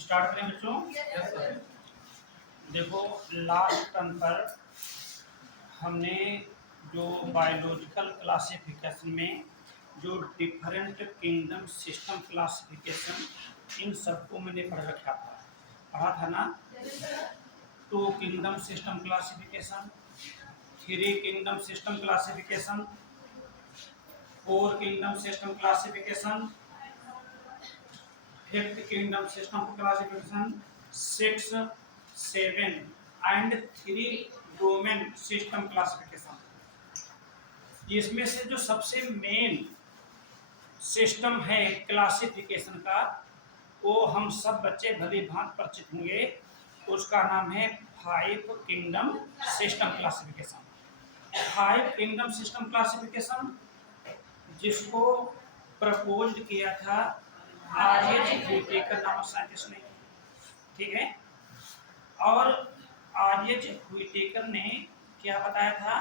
Start करें बच्चों। देखो लास्ट टर्म पर हमने जो बायोलॉजिकल क्लासिफिकेशन में जो डिफरेंट किंगडम सिस्टम क्लासिफिकेशन इन सबको मैंने पढ़ा था ना। 2 kingdom system classification, 3 kingdom system classification, 4 kingdom system classification, 5th kingdom system classification, 6, 7 and 3 domain system classification. इसमें से जो सबसे मेन सिस्टम है क्लासिफिकेशन का, वो हम सब बच्चे भली भांति परिचित होंगे। उसका नाम है 5 kingdom system classification. 5 kingdom system classification जिसको प्रपोज किया था आर.एच. व्हिटेकर नामक साइंटिस्ट ने, ठीक है। और आर.एच. व्हिटेकर ने क्या बताया था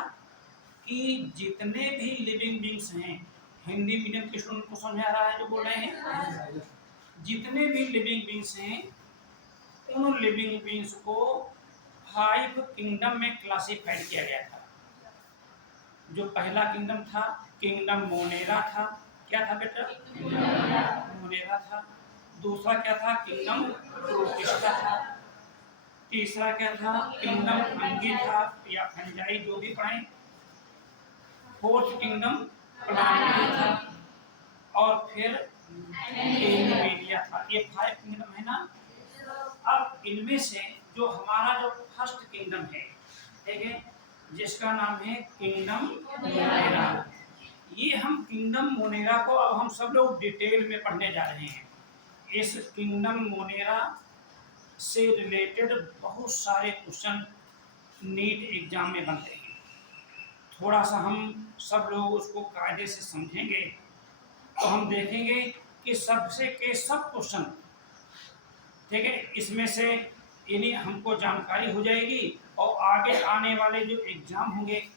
कि जितने भी लिविंग बींग्स हैं, हिंदी मीडियम के स्टूडेंट को समझ आ रहा है जो बोल रहे हैं, जितने भी लिविंग बींग्स हैं उन लिविंग बींग्स को 5 किंगडम में क्लासिफाइड किया गया था। जो पहला किंगडम था किंगडम मोनेरा था। क्या था बेटा? मोनेरा था। दूसरा क्या था? किंगडम प्रोटिस्टा था। तीसरा क्या था? किंगडम फंगी था या फंजाई, जो भी पढ़े। 4th किंगडम प्लांटी था और फिर एनिमेलिया था। ये 5 किंगडम है ना। अब इनमें से जो हमारा जो फर्स्ट किंगडम है, ठीक है, जिसका नाम है किंगडम मोनेरा। ये हम किंगडम मोनेरा को अब हम सब लोग डिटेल में पढ़ने जा रहे हैं। इस किंगडम मोनेरा से रिलेटेड बहुत सारे क्वेश्चन नीट एग्जाम में बनते हैं। थोड़ा सा हम सब लोग उसको कायदे से समझेंगे तो हम देखेंगे कि सबसे के सब क्वेश्चन, ठीक है, इसमें से इन्हीं हमको जानकारी हो जाएगी और आगे आने वाले जो एग्जाम होंगे,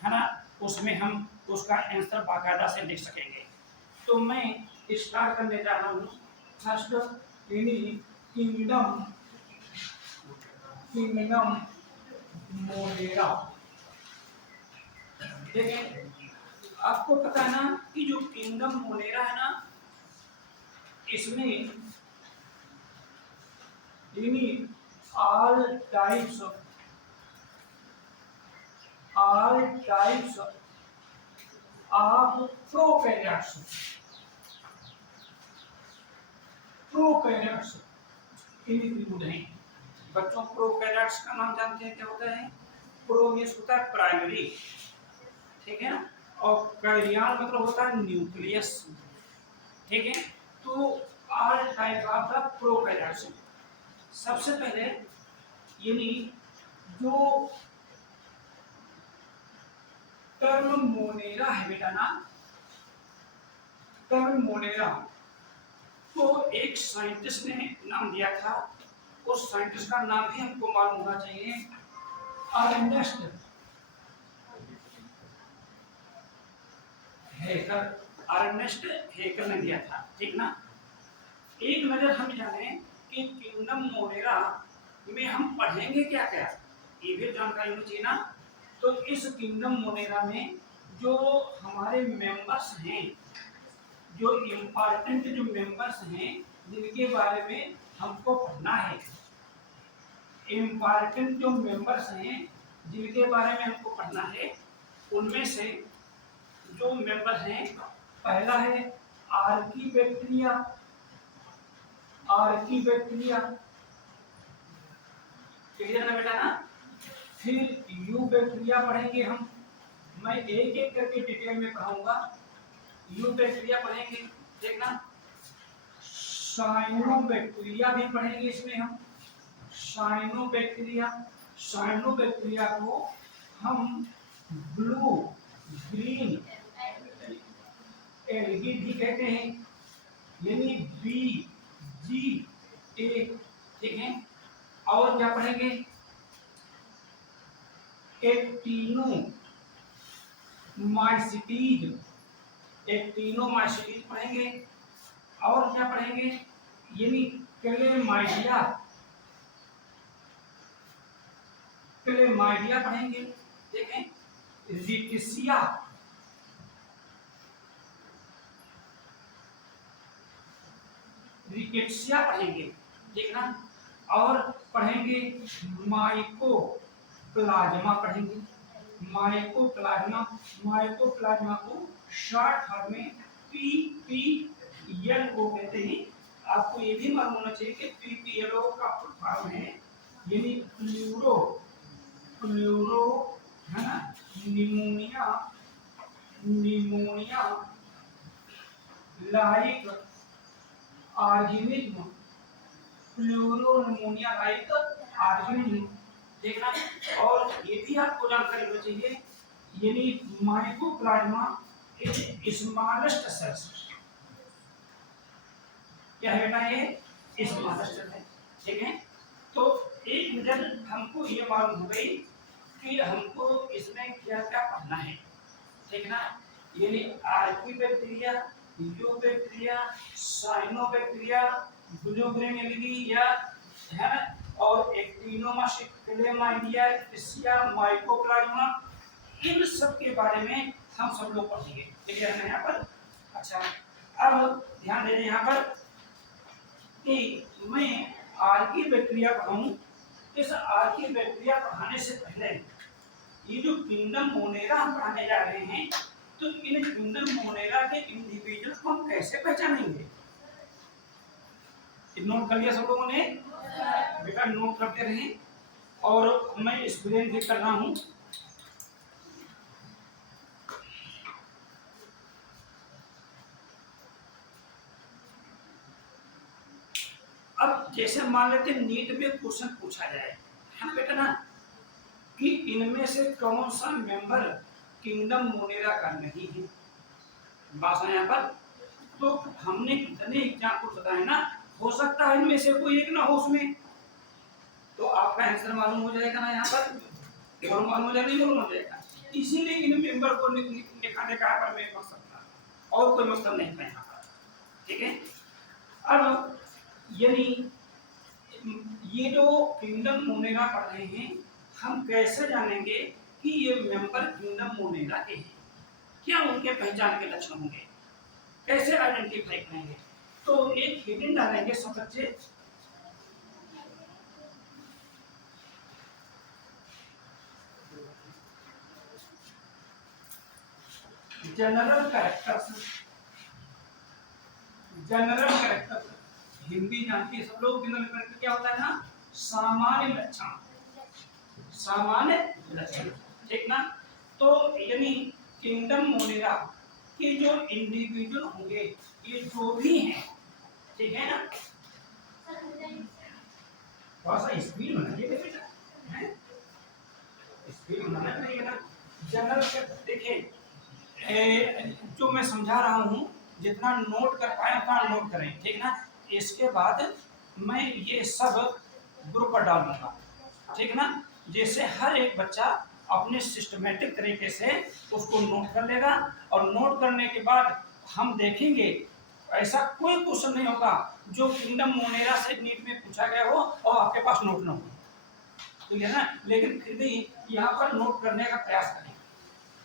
है ना, उसमें हम उसका आंसर बाकायदा से लिख सकेंगे। तो मैं स्टार्ट करने जा रहा हूँ फर्स्ट किंगडम मोनेरा। ठीक है, आपको पता है ना कि जो किंगडम मोनेरा है ना, इसमें all types of prokaryotes include हैं। बच्चों प्रोकैरियोट्स का नाम जानते हैं क्या होता है? प्रो मीन्स होता है प्राइमरी, ठीक है ना, और कैरियन मतलब होता है न्यूक्लियस, ठीक है। तो all type of the prokaryotes. सबसे पहले यानी जो टर्म मोनेरा है बेटा ना, टर्म मोनेरा तो एक साइंटिस्ट ने नाम दिया था। उस साइंटिस्ट का नाम भी हमको मालूम होना चाहिए। अर्नेस्ट हेकर ने दिया था, ठीक ना। एक नजर हम जाने कि किंगडम मोनेरा में हम पढ़ेंगे क्या क्या, ये भी जानकारी होनी चाहिए ना। तो इस किंगडम मोनेरा में जो हमारे मेंबर्स हैं, जो इम्पोर्टेंट जो मेंबर्स हैं, जिनके बारे में हमको पढ़ना है, इम्पोर्टेंट जो मेंबर्स हैं जिनके बारे में हमको पढ़ना है, उनमें से जो मेंबर हैं, पहला है आर्कीबैक्टीरिया। क्लियर है बेटा ना। फिर यूबैक्टीरिया पढ़ेंगे हम, मैं एक एक करके डिटेल में पढ़ाऊंगा। यूबैक्टीरिया पढ़ेंगे, देखना। साइनोबैक्टीरिया भी पढ़ेंगे इसमें हम। साइनोबैक्टीरिया को हम ब्लू ग्रीन एल्गी भी कहते हैं, यानी BGA, ठीक है। और क्या पढ़ेंगे? एक्टिनोमाइसीटीज पढ़ेंगे। और क्या पढ़ेंगे? यानी क्लेमाइडिया, क्लेमाइडिया पढ़ेंगे। देखें, रिकेशिया, रिकेशिया पढ़ेंगे, देखना। और पढ़ेंगे माइकोप्लाज्मा पढ़ेंगे, माइकोप्लाज्मा। माइकोप्लाज्मा को शॉर्ट फॉर्म में पीपीएल को कहते हैं। आपको ये भी मालूम होना चाहिए कि पीपीएलओ का फुल फॉर्म है यानी प्लूरो, प्लूरो है ना, pneumonia, pneumonia like organism, pleuropneumonia like organism, देखना। और ये भी आपको जानकारी होनी चाहिए यानी माइकोप्लाज्मा इज स्मॉलेस्ट सेल्स, क्या है बेटा, ये स्मॉलेस्ट सेल है, ठीक है। तो एक मिनट हमको ये मालूम हो गई कि हमको इसमें क्या क्या पढ़ना है, ठीक ना। यानी archaebacteria, eubacteria, cyanobacteria, blue green algae या है ना, और एक्टिनोमाइसिस, क्लेमाइडिया, रिकेशिया, माइकोप्लाज्मा, इन सब के बारे में हम सब लोग पढ़ेंगे, ठीक है यहाँ पर। अच्छा, अब ध्यान दे यहाँ पर कि मैं आर्की बैक्टीरिया पढ़ाऊं। इस आर्की बैक्टीरिया पढ़ाने से पहले ये जो किंगडम मोनेरा हम पढ़ाने जा रहे हैं, तो इन किंगडम मोनेरा के इंडिविजुअल को हम कैसे पहचानेंगे? नोट कर लिया सब लोगों ने? बेटा नोट करते रहें, और मैं एक्सप्लेन भी कर रहा हूं। अब जैसे मान लेते हैं नीट में क्वेश्चन पूछा जाए, है ना बेटा ना, कि इनमें से कौन सा मेंबर किंगडम मोनेरा का नहीं है, बात है यहाँ पर। तो हमने कितने एग्जाम्पल बताए ना, हो सकता है इनमें से कोई एक ना हो उसमें, तो आपका आंसर मालूम हो जाएगा ना यहाँ पर, और मालूम हो जाएगा, नहीं मालूम हो जाएगा। इसीलिए इन मेंबर को दिखाने का पर मैं मकसद था, और कोई मकसद नहीं था यहाँ पर, ठीक है। अब यानी ये जो किंगडम मोनेरा पढ़ रहे हैं, हम कैसे जानेंगे कि ये मेंबर किंगडम मोनेरा के हैं, क्या उनके पहचान के लक्षण होंगे, कैसे आइडेंटिफाई करेंगे? तो एक हेडिंग डालेंगे सब बच्चे, general characters, general characters Hindi जानती है सब लोग। जनरल कैरेक्टर क्या होता है ना, सामान्य लक्षण, सामान्य लक्षण, ठीक ना। तो यानी किंगडम मोनेरा के जो इंडिविजुअल होंगे, ये जो भी हैं, ठीक है ना, थोड़ा सा स्पीड होना चाहिए बेटा, हैं स्पीड होना चाहिए ना। जनरल देखिए, जो मैं समझा रहा हूँ, जितना नोट कर पाए उतना नोट करें, ठीक ना। इसके बाद मैं ये सब ग्रुप पर डाल दूंगा, ठीक ना, जैसे हर एक बच्चा अपने सिस्टमेटिक तरीके से उसको नोट कर लेगा, और नोट करने के बाद हम देखेंगे ऐसा कोई क्वेश्चन नहीं होगा जो किंगडम मोनेरा से नीट में पूछा गया हो और आपके पास नोट ना हो, ठीक है ना। लेकिन फिर भी यहाँ पर नोट करने का प्रयास करें,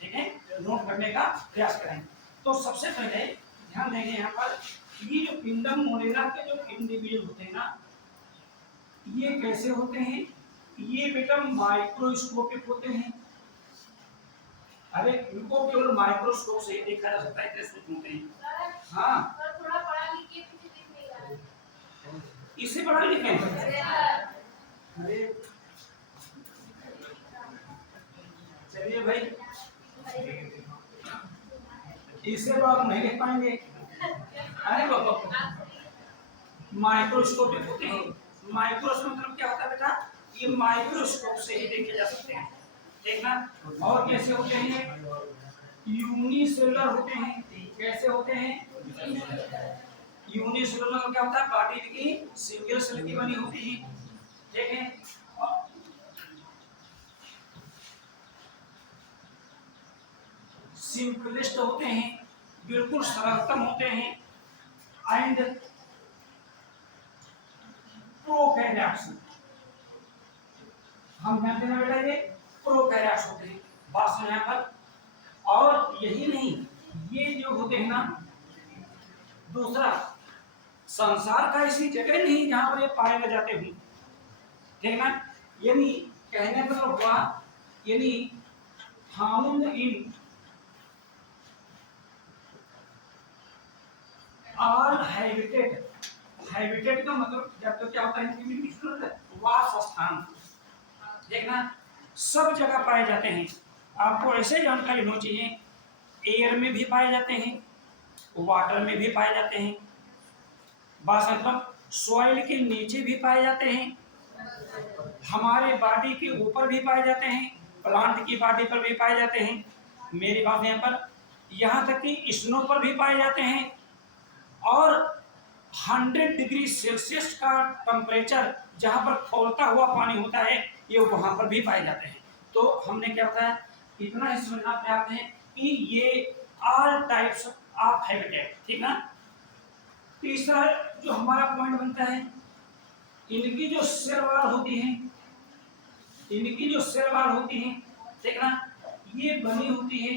ठीक है, नोट करने का प्रयास करें। तो सबसे पहले ध्यान देंगे यहाँ पर, ये जो किंगडम मोनेरा के जो इंडिविजुअल होते हैं ना, ये कैसे होते हैं? ये बेटा माइक्रोस्कोपिक होते हैं। अरे इनको केवल माइक्रोस्कोप से ही देखा जा सकता है, कैसे होते हैं। हाँ थोड़ा पढ़ा लिखे कुछ दिख नहीं रहा है, इससे पढ़ा लिखे। अरे चलिए भाई, इससे तो आप नहीं लिख पाएंगे। अरे बाबा, माइक्रोस्कोपिक होते हैं। माइक्रोस्कोप मतलब क्या होता है बेटा? ये माइक्रोस्कोप से ही देखे जा सकते हैं, देखना। और कैसे होते हैं? यूनिसेलुलर होते हैं। कैसे होते हैं? यूनिसेलुलर का क्या होता है? बॉडी की सिंगल सेल की बनी होती है, ठीक है। सिंपलेस्ट होते हैं, बिल्कुल सरलतम होते हैं। एंड प्रोकैरियोट्स, हम जानते हैं बेटा ये प्रोकैरियोट्स होते हैं, बात समझ यहाँ पर। और यही नहीं, ये जो होते हैं ना, दूसरा संसार का ऐसी जगह नहीं जहां पर ये पाए जाते हुए, ठीक ना। यानी कहने पर हुआ, यानी found in all habitat, habitat का मतलब तो क्या होता है, वास स्थान, देखना सब जगह पाए जाते हैं। आपको ऐसे जानकारी होनी चाहिए, एयर में भी पाए जाते हैं, वाटर में भी पाए जाते हैं, बात मतलब सॉइल के नीचे भी पाए जाते हैं, हमारे बॉडी के ऊपर भी पाए जाते हैं, प्लांट की बॉडी पर भी पाए जाते हैं, मेरी बात यहाँ पर, यहाँ तक कि स्नो पर भी पाए जाते हैं। और 100 डिग्री सेल्सियस का टेम्परेचर जहाँ पर खौलता हुआ पानी होता है, ये वहाँ पर भी पाए जाते हैं। तो हमने क्या बताया, इतना ही समझना पर्याप्त है कि ये ऑल टाइप्स ऑफ हैबिटेट, ठीक ना। तीसरा जो हमारा पॉइंट बनता है, इनकी जो सेल वॉल होती है, इनकी जो सेल वॉल होती है, ठीक ना, ये बनी होती है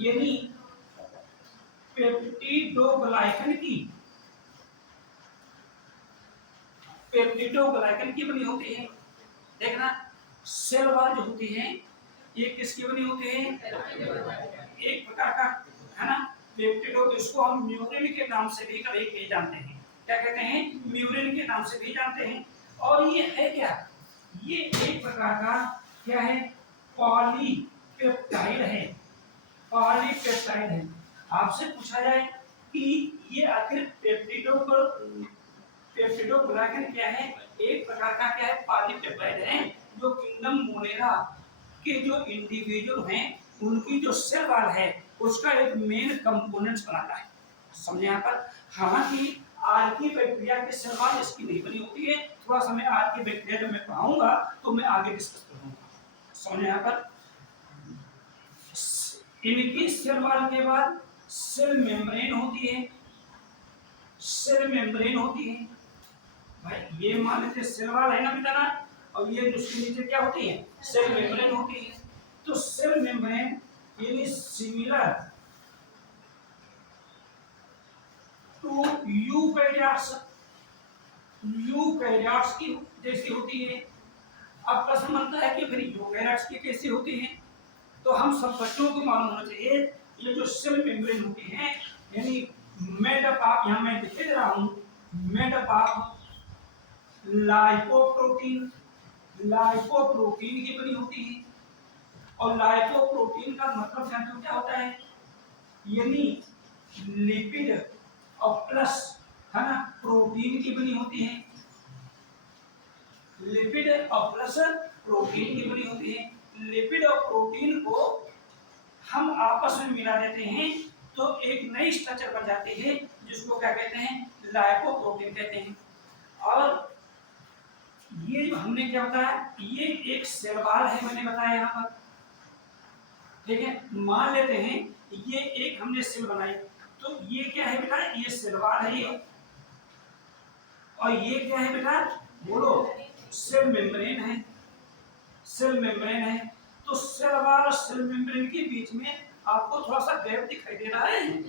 यानी पेप्टिडोग्लाइकन की, पेप्टिडोग्लाइकन की बनी होती है, देखना। सेल वॉल जो होती है ये किसकी बनी होती है, एक प्रकार का, है ना, पेप्टिडो, इसको हम म्यूरिन के नाम से भी कभी जानते हैं, क्या कहते हैं, म्यूरिन के नाम से भी जानते हैं। और ये है क्या, ये एक प्रकार का क्या है, पॉलीपेप्टाइड है, पॉलीपेप्टाइड है। आपसे पूछा जाए कि ये आखिर पेप्टिडोग्लाइकन क्या है, एक प्रकार का क्या है, पॉलीपेप्टाइड है, जो किंगडम मोनेरा के जो इंडिविजुअल हैं उनकी जो सेल वॉल है उसका एक मेन कंपोनेंट्स बनाता है, समझे यहाँ पर। हालांकि आर्की बैक्टीरिया की सेल वॉल इसकी नहीं बनी होती है, थोड़ा सा मैं आर्की बैक्टीरिया जब मैं पढ़ाऊंगा तो मैं आगे डिस्कस करूंगा, समझे यहाँ पर। इनकी सेल वॉल के बाद सेल मेम्ब्रेन होती है, सेल मेम्ब्रेन होती है भाई, ये मान लेते सेल वॉल है ना बेटा ना, और ये उसके नीचे क्या होती है, सेल मेम्ब्रेन होती है। तो सेल मेम्ब्रेन यानी सिमिलर टू यूकैरियोट्स, यूकैरियोट्स की जैसी होती है। अब प्रश्न बनता है कि फिर यूकैरियोट्स की कैसी होती है, तो हम सब बच्चों को मालूम होना चाहिए, ये जो सेल मेम्ब्रेन होती है यानी मेड अप ऑफ, यहाँ मैं लिख दे रहा हूँ, made up of lipoprotein, lipoprotein की बनी होती है। और लाइपोप्रोटीन का मतलब जानते हो क्या होता है, यानी लिपिड और प्लस, है ना, प्रोटीन की बनी होती है, लिपिड और प्लस प्रोटीन की बनी होती है। लिपिड और प्रोटीन को हम आपस में मिला देते हैं तो एक नई स्ट्रक्चर बन जाती है जिसको क्या कहते हैं, लाइपोप्रोटीन कहते हैं। और ये जो हमने क्या बताया, ये एक सेल वॉल है, मैंने बताया यहाँ पर, ठीक है। मान लेते हैं ये एक हमने सेल बनाई, तो ये क्या है बेटा, ये सेल वॉल है ये, और ये क्या है बेटा, बोलो, सेल मेम्ब्रेन है, सेल मेम्ब्रेन है। तो सेल वॉल और सेल मेम्ब्रेन के बीच में आपको थोड़ा सा गैप दिखाई दे रहा है,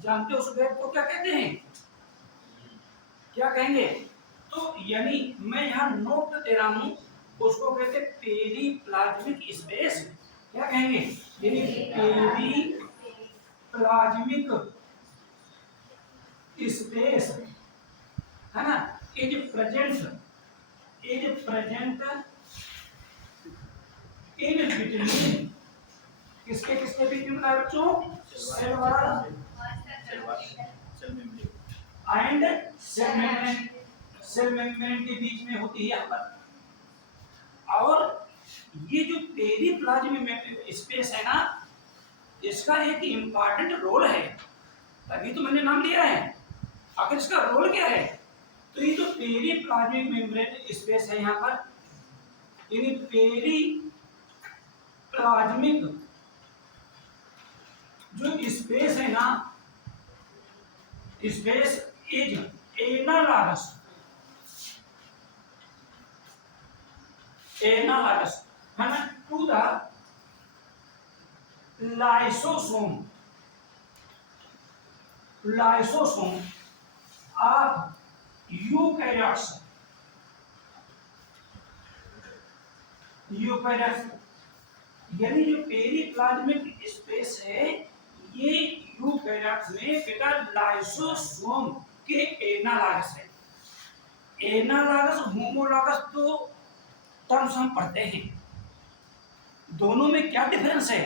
जानते हो उस गैप को क्या कहते हैं, क्या कहेंगे। तो यानी मैं यहाँ नोट दे रहा हूँ, उसको कहते हैं पेरीप्लाज्मिक स्पेस, क्या कहेंगे, यानी पेरीप्लाज्मिक स्पेस, है ना, इज प्रेजेंट इन बिटवीन, किसके किसके बीच में बताया बच्चों, cell wall and cell membrane, cell membrane के बीच में होती है यहाँ पर। और ये जो पेरीप्लाज्मिक स्पेस है ना, इसका एक इम्पॉर्टेंट रोल है, तभी तो मैंने नाम लिया है। आखिर इसका रोल क्या है, तो ये जो पेरीप्लाज्मिक मेम्ब्रेन स्पेस है यहाँ पर, यानी पेरीप्लाज्मिक जो स्पेस है ना, स्पेस इज एनालॉगस, एनालॉगस है ना to the lysosome of eukaryotes यानी जो पेरिप्लाज्मिक स्पेस है ये यूकैरियोट्स में बेटा लाइसोसोम के एनालॉगस है। एनालॉगस होमोलॉगस तो टर्म्स हम पढ़ते हैं, दोनों में क्या डिफरेंस है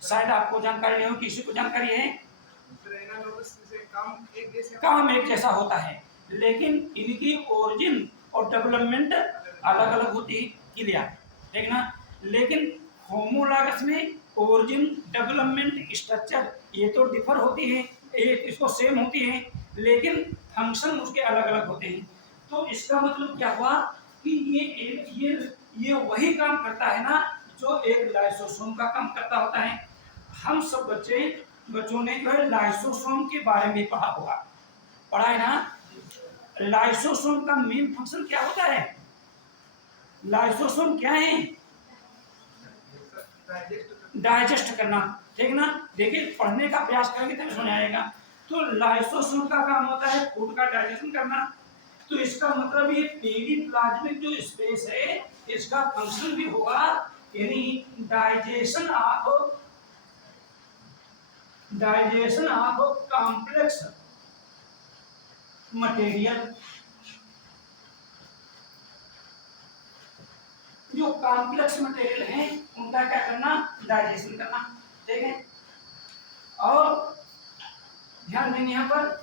शायद आपको जानकारी नहीं हो, किसी को जानकारी है? काम एक जैसा होता है लेकिन इनकी ओरिजिन और डेवलपमेंट अलग अलग होती है, क्लियर ठीक ना। लेकिन होमोलॉगस में ओरिजिन डेवलपमेंट स्ट्रक्चर ये तो डिफर होती है, एक इसको सेम होती है लेकिन फंक्शन उसके अलग अलग होते हैं। तो इसका मतलब क्या हुआ कि ये वही काम करता है ना जो एक लाइसोसोम का काम करता होता है। हम सब बच्चों ने जो है लाइसोसोम के बारे में पढ़ा है ना। लाइसोसोम का मेन फंक्शन क्या होता है? लाइसोसोम क्या है? डाइजेस्ट करना, ठीक ना। देखिए पढ़ने का प्रयास करेंगे तभी समझ आएगा। तो लाइसोसोम का काम होता है फूड का डाइजेशन करना। तो इसका मतलब ये पेरिप्लाज्मिक जो स्पेस है इसका फंक्शन भी होगा यानी डाइजेशन ऑफ कॉम्प्लेक्स मटेरियल। जो कॉम्प्लेक्स मटेरियल है उनका क्या करना? डाइजेशन करना, ठीक है। और ध्यान देंगे यहां पर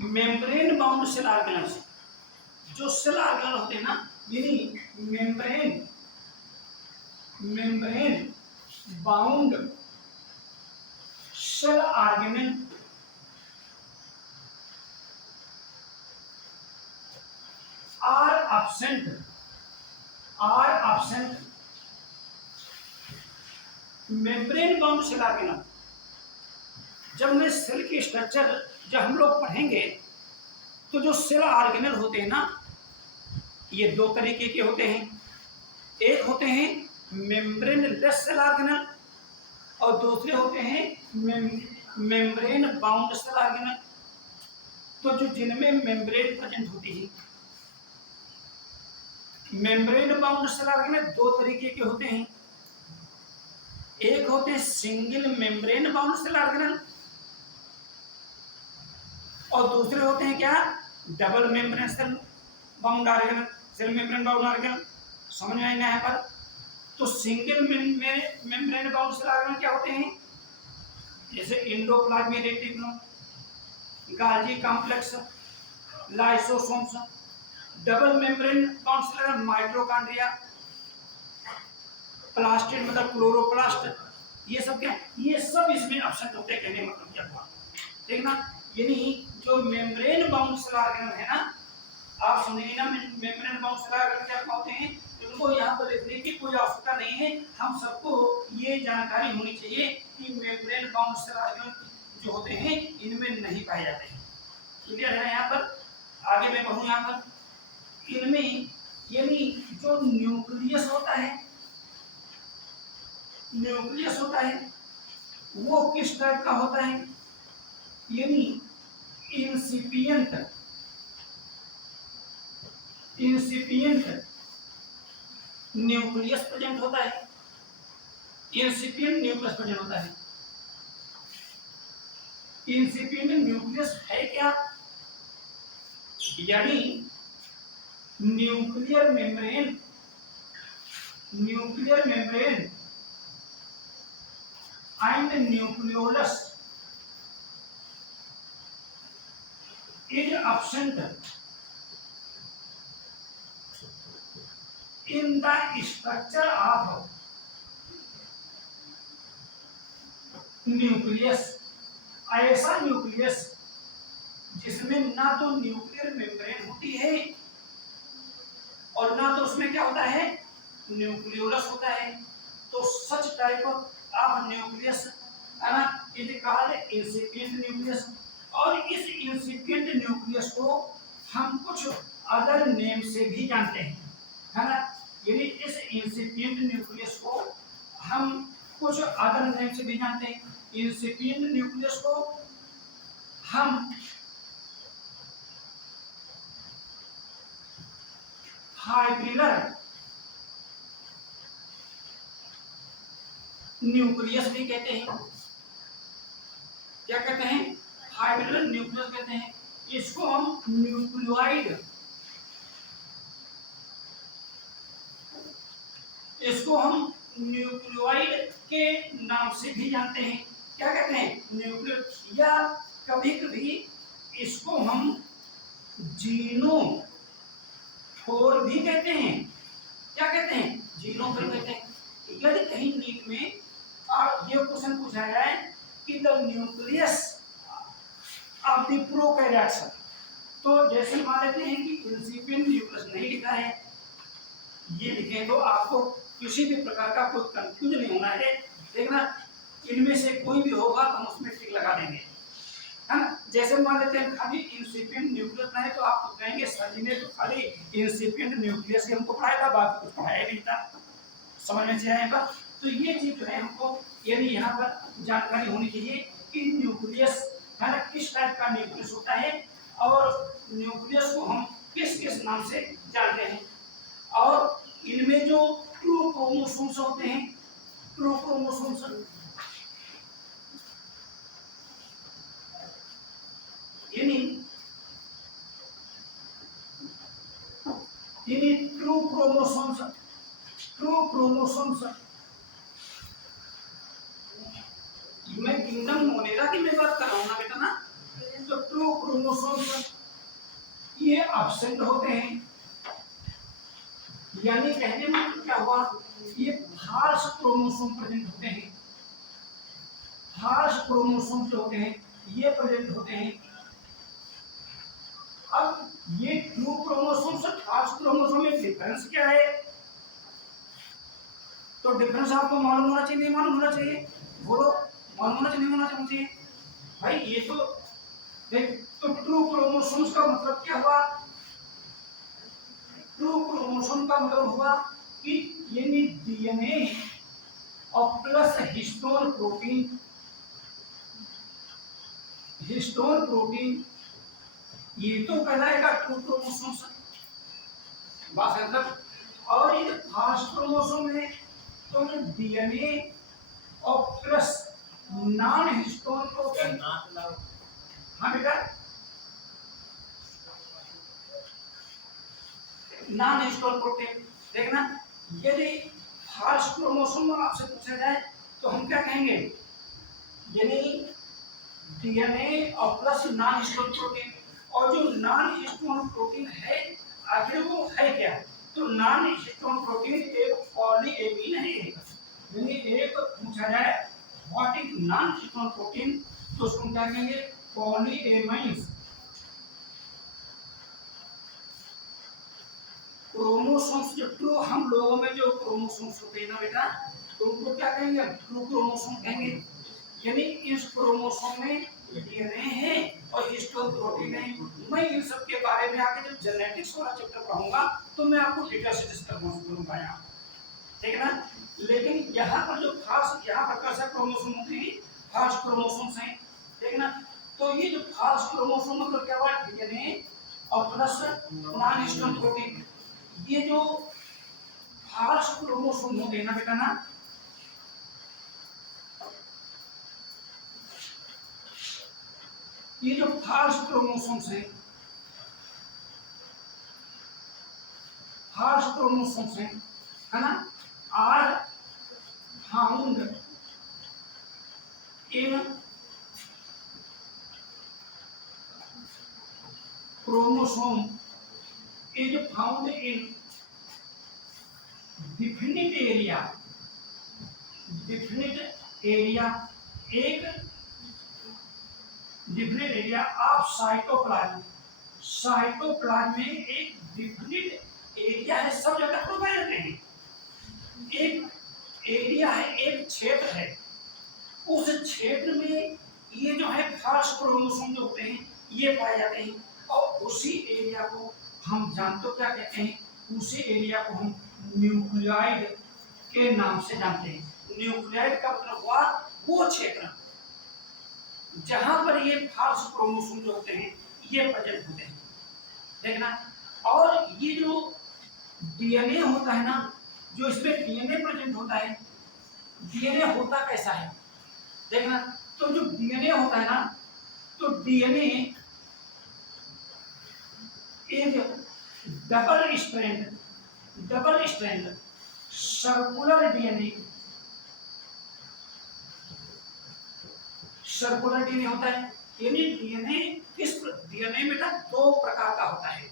मेम्ब्रेन बाउंड सेल ऑर्गेनल्स, जो सेल ऑर्गेनल होते हैं ना यानी membrane bound cell organelle are absent membrane bound cell organelle. जब मैं सेल की स्ट्रक्चर जब हम लोग पढ़ेंगे तो जो सेल ऑर्गेनल होते हैं ना ये दो तरीके के होते हैं। एक होते हैं मेम्ब्रेन लेस सेल ऑर्गेनल और दूसरे होते हैं मेम्ब्रेन बाउंड सेल ऑर्गेनल। तो जो जिनमें मेम्ब्रेन प्रेजेंट होती है, मेम्ब्रेन बाउंड सेल ऑर्गेनल दो तरीके के होते हैं। एक होते हैं single membrane bound cell organelle और दूसरे होते हैं क्या? Double membrane cell bound organelle, cell membrane bound organelle. समझ में आएगा यहाँ पर? तो single membrane bound cell organelle क्या होते हैं? जैसे endoplasmic reticulum, Golgi complex, lysosomes. Double membrane bound cell organelle mitochondria, plastid मतलब क्लोरोप्लास्ट, ये सब क्या? ये सब इसमें एब्सेंट होते हैं। कहने मतलब क्या हुआ, ठीक ना। यानी जो मेम्ब्रेन बाउंड सेल ऑर्गेनल है ना, आप सुनिए ना, मेम्ब्रेन बाउंड सेल ऑर्गेनल क्या होते हैं उनको यहाँ पर लिखने की कोई आवश्यकता नहीं है। हम सबको ये जानकारी होनी चाहिए कि मेम्ब्रेन बाउंड सेल ऑर्गेनल जो होते हैं इनमें नहीं पाए जाते हैं। क्लियर है यहाँ पर? आगे मैं बढ़ूँ यहाँ पर। इनमें यानी जो न्यूक्लियस होता है वो किस टाइप का होता है? यानी इंसिपिएंट न्यूक्लियस प्रेजेंट होता है। इंसिपिएंट न्यूक्लियस प्रेजेंट होता है। इंसिपिएंट न्यूक्लियस है क्या? यानी nuclear membrane and nucleolus is absent in the structure of nucleus. ऐसा न्यूक्लियस जिसमें ना तो न्यूक्लियर मेम्ब्रेन होती है और ना तो उसमें क्या होता है? न्यूक्लियोलस होता है। तो सच टाइप ऑफ न्यूक्लियस, है ना, इज कॉल्ड इंसिपिएंट न्यूक्लियस। और इस इंसिपिएंट न्यूक्लियस को हम कुछ अदर नेम से भी जानते हैं, है ना। यानी इस इंसिपिएंट न्यूक्लियस को हम कुछ अदर नेम से भी जानते हैं। इंसिपिएंट न्यूक्लियस को हम फाइब्रिलर न्यूक्लियस भी कहते हैं। क्या कहते हैं? फाइब्रिलर न्यूक्लियस कहते हैं। इसको हम न्यूक्लियोइड, इसको हम न्यूक्लियोइड के नाम से भी जानते हैं। क्या कहते हैं? न्यूक्लियो, या कभी कभी इसको हम जीनोफोर भी कहते हैं। क्या कहते हैं? जीनोफोर कहते हैं। यदि कहीं नीट में ये क्वेश्चन पूछा जाए कि the nucleus of the prokaryotes, तो जैसे मान लेते हैं कि इंसिपिएंट न्यूक्लियस नहीं लिखा है, ये लिखे, तो आपको किसी भी प्रकार का कोई कंफ्यूजन नहीं होना है। देखना, इनमें से कोई भी होगा तो हम उसमें टिक लगा देंगे, है ना। जैसे मान लेते हैं खाली इंसिपिएंट न्यूक्लियस ना है, तो आप तो कहेंगे सर जी ने तो खाली इंसिपिएंट न्यूक्लियस ही हमको पढ़ाया था, बाकी कुछ पढ़ाया नहीं था। समझ में आएगा? तो ये चीज जो है हमको यदि यहाँ पर जानकारी होनी चाहिए कि न्यूक्लियस, है ना, किस टाइप का न्यूक्लियस होता है और न्यूक्लियस को हम किस किस नाम से जानते हैं। और इनमें जो ट्रू क्रोमोसोम्स होते हैं, ट्रू क्रोमोसोम्स, यानी ट्रू क्रोमोसोम्स, ट्रू क्रोमोसोम्स, मैं किंगडम मोनेरा की मैं बात कर रहा हूँ ना बेटा ना। तो ट्रू क्रोमोसोम्स ये एब्सेंट होते हैं, यानी कहने में क्या हुआ, ये फॉल्स क्रोमोसोम प्रेजेंट होते हैं। फॉल्स क्रोमोसोम जो होते हैं ये प्रेजेंट होते हैं। अब ये ट्रू क्रोमोसोम से फॉल्स क्रोमोसोम में डिफरेंस क्या है? तो डिफरेंस आपको मालूम होना चाहिए, नहीं मालूम होना चाहिए? बोलो, मालूम होना चाहिए, नहीं होना चाहिए भाई? ये तो देख, तो ट्रू क्रोमोसोम्स का मतलब क्या हुआ? ट्रू क्रोमोसोम का मतलब हुआ कि यानी डीएनए और plus histone protein, histone protein, ये तो कहलाएगा ट्रू क्रोमोसोम्स, बात मतलब। और ये फॉल्स क्रोमोसोम है तो डीएनए और प्लस नॉन हिस्टोन प्रोटीन। हाँ बेटा, नॉन हिस्टोन प्रोटीन। देखना, यदि फॉल्स क्रोमोसोम आपसे पूछा जाए तो हम क्या कहेंगे? यानी डीएनए और प्लस नॉन हिस्टोन प्रोटीन। और जो नॉन हिस्टोन प्रोटीन है, आखिर वो है क्या? तो नॉन हिस्टोन प्रोटीन एक पॉलीएमीन है। यानी एक पूछा जाए what is non histone protein, तो उसको क्या कहेंगे? पॉलीएमाइन्स। क्रोमोसोम्स जो ट्रू, हम लोगों में जो क्रोमोसोम्स होते हैं ना बेटा, तो उनको क्या कहेंगे? ट्रू क्रोमोसोम कहेंगे। यानी इस क्रोमोसोम में डीएनए है और हिस्टोन प्रोटीन है। मैं इन सब के बारे में आगे जब जेनेटिक्स वाला चैप्टर पढ़ाऊंगा तो मैं आपको डिटेल से डिस्कस करूंगा यहाँ, ठीक है ना। लेकिन यहाँ पर जो खास, यहाँ पर कैसा क्रोमोसोम होते हैं? फॉल्स क्रोमोसोम्स हैं, ठीक है ना। तो ये जो फॉल्स क्रोमोसोम मतलब क्या हुआ? डीएनए और प्लस नॉन हिस्टोन प्रोटीन। ये जो फॉल्स क्रोमोसोम होते हैं ना बेटा ना, ये जो फॉल्स क्रोमोसोम्स हैं, फॉल्स क्रोमोसोम्स हैं, है ना, are found in chromosome, is found in definite area, definite area, एक definite area of cytoplasm. Cytoplasm में एक डिफिनिट एरिया है, सब जगह तो पाए जाते हैं। एक एरिया है, एक क्षेत्र है उस क्षेत्र में ये जो है फास्ट क्रोमोसोम जो होते हैं ये पाए जाते हैं, और उसी एरिया को हम जानते हो क्या कहते हैं, उसी एरिया को हम न्यूक्लियाइड के नाम से जानते हैं। न्यूक्लियाइड का मतलब हुआ वो क्षेत्र जहां पर ये फास्ट क्रोमोसोम जो होते हैं ये प्रेजेंट होते हैं। देखना, और ये जो डीएनए होता है ना, जो इसमें डीएनए प्रेजेंट होता है, डीएनए होता कैसा है देखना। तो जो डीएनए होता है ना, तो डीएनए एक डबल स्ट्रैंड सर्कुलर डीएनए होता है। यानी डीएनए बेटा दो प्रकार का होता है।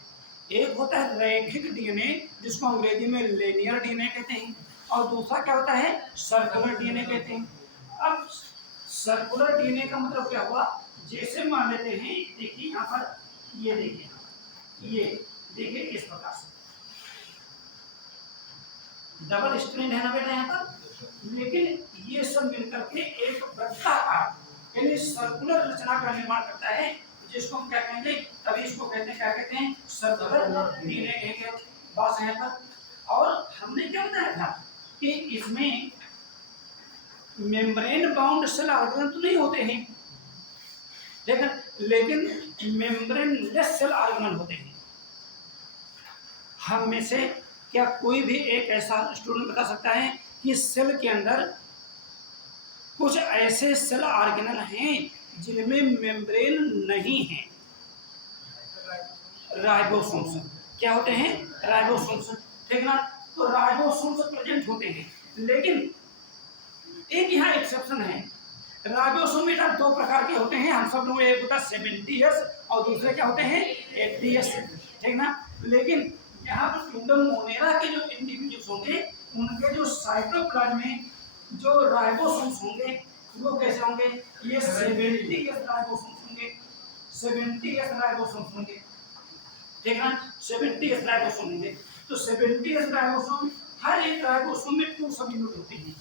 एक होता है रैखिक डीएनए जिसको अंग्रेजी में लिनियर डीएनए कहते हैं, और दूसरा क्या होता है सर्कुलर डीएनए कहते हैं। अब सर्कुलर डीएनए का मतलब क्या हुआ, जैसे मान लेते हैं, देखिए यहाँ पर ये देखिए इस प्रकार से डबल स्ट्रैंड है ना बेटा यहाँ पर, लेकिन ये सब मिलकर के एक वृत्ताकार यानी सर्कुलर रचना का निर्माण करता है, जिसको हम क्या कहेंगे, तभी इसको कहते हैं, क्या कहते हैं, सर्कुलर डीएनए कहेंगे। बस यहाँ पर। और हमने क्या बताया था कि इसमें मेम्ब्रेन बाउंड सेल ऑर्गेनल तो नहीं होते हैं, लेकिन मेम्ब्रेन लेस सेल ऑर्गेनल होते हैं। हम में से क्या कोई भी एक ऐसा स्टूडेंट बता सकता है कि सेल के अंदर कुछ ऐसे सेल ऑर्गेनल हैं जिनमें मेम्ब्रेन नहीं है? राइबोसोम्स क्या होते हैं, राइबोसोम्स, ठीक ना। तो राइबोसोम्स प्रेजेंट होते हैं, लेकिन एक यहाँ एक्सेप्शन है। राइबोसोम बेटा दो प्रकार के होते हैं, हम सब लोग, एक होता है 70S और दूसरे क्या होते हैं 80S, ठीक ना। लेकिन यहाँ पर किंगडम मोनेरा के जो इंडिविजुअल्स होंगे उनके जो साइटोप्लाज्म में जो राइबोसोम्स होंगे वो कैसे होंगे, ये 70S राइबोसोम्स होंगे, 70S राइबोसोम्स होंगे, ठीक ना, 70S राइबोसोम होंगे। तो 70S राइबोसोम, हर एक राइबोसोम में 2 सब यूनिट होते हैं,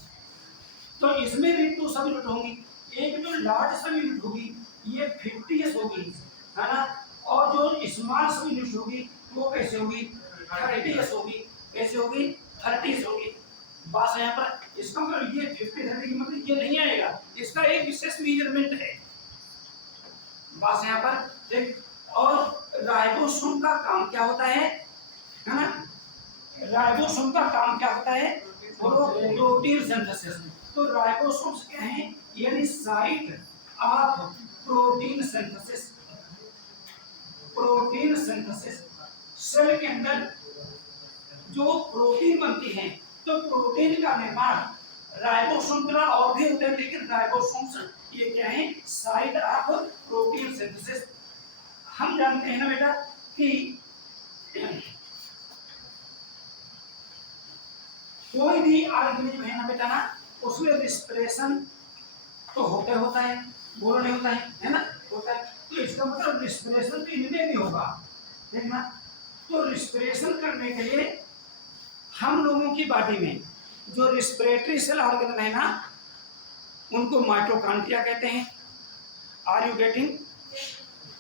तो इसमें भी 2 सब यूनिट होंगी। एक जो लार्ज सब यूनिट होगी ये 50S होगी, है ना, और जो स्मॉल सब यूनिट होगी वो कैसे होगी, 30S होगी। कैसे होगी, 30S होगी। बस यहाँ पर इसका मतलब ये 50-30 की मतलब ये नहीं आएगा, इसका एक विशेष मेजरमेंट है। बस यहाँ पर देख, और राइबोसोम का काम क्या होता है ना, राइबोसोम का काम क्या होता है, प्रोटीन सिंथेसिस। तो राइबोसोम्स क्या हैं, यानी site of protein synthesis. Protein synthesis cell के अंदर जो प्रोटीन बनती है, तो प्रोटीन का निर्माण राइबोसोम द्वारा और भी होते हैं, लेकिन राइबोसोम्स ये क्या है, साइट ऑफ प्रोटीन सिंथेसिस। हम जानते हैं ना बेटा कि कोई भी ऑर्गेनिज्म है ना बेटा ना, उसमें रिस्पिरेशन तो होता है, बोलो नहीं होता है ना, होता है। तो इसका मतलब रिस्पिरेशन तो इनमें भी होगा, देखना। तो रिस्पिरेशन करने के लिए हम लोगों की बॉडी में जो रिस्पिरेटरी सेल ऑर्गेनल है ना, उनको माइटोकॉन्ड्रिया कहते हैं। आर यू गेटिंग,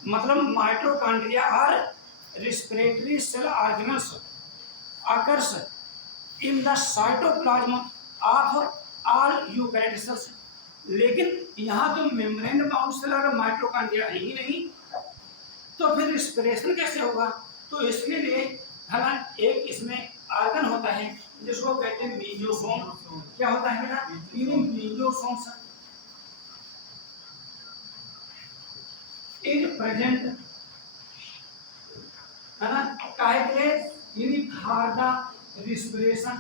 मतलब mitochondria are respiratory cell organelles occurs in the cytoplasm of all eukaryotic cells। लेकिन यहाँ तो मेम्ब्रेन बाउंड सेल अगर माइटोकॉन्ड्रिया है ही नहीं, तो फिर रिस्पिरेशन कैसे होगा। तो इसके लिए है ना एक इसमें ऑर्गन होता है जिसको कहते हैं मीजोसोम। क्या होता है बेटा, मीजोसोम्स इज प्रेजेंट, है ना, काहे के लिए, यानी फॉर द रिस्पिरेशन,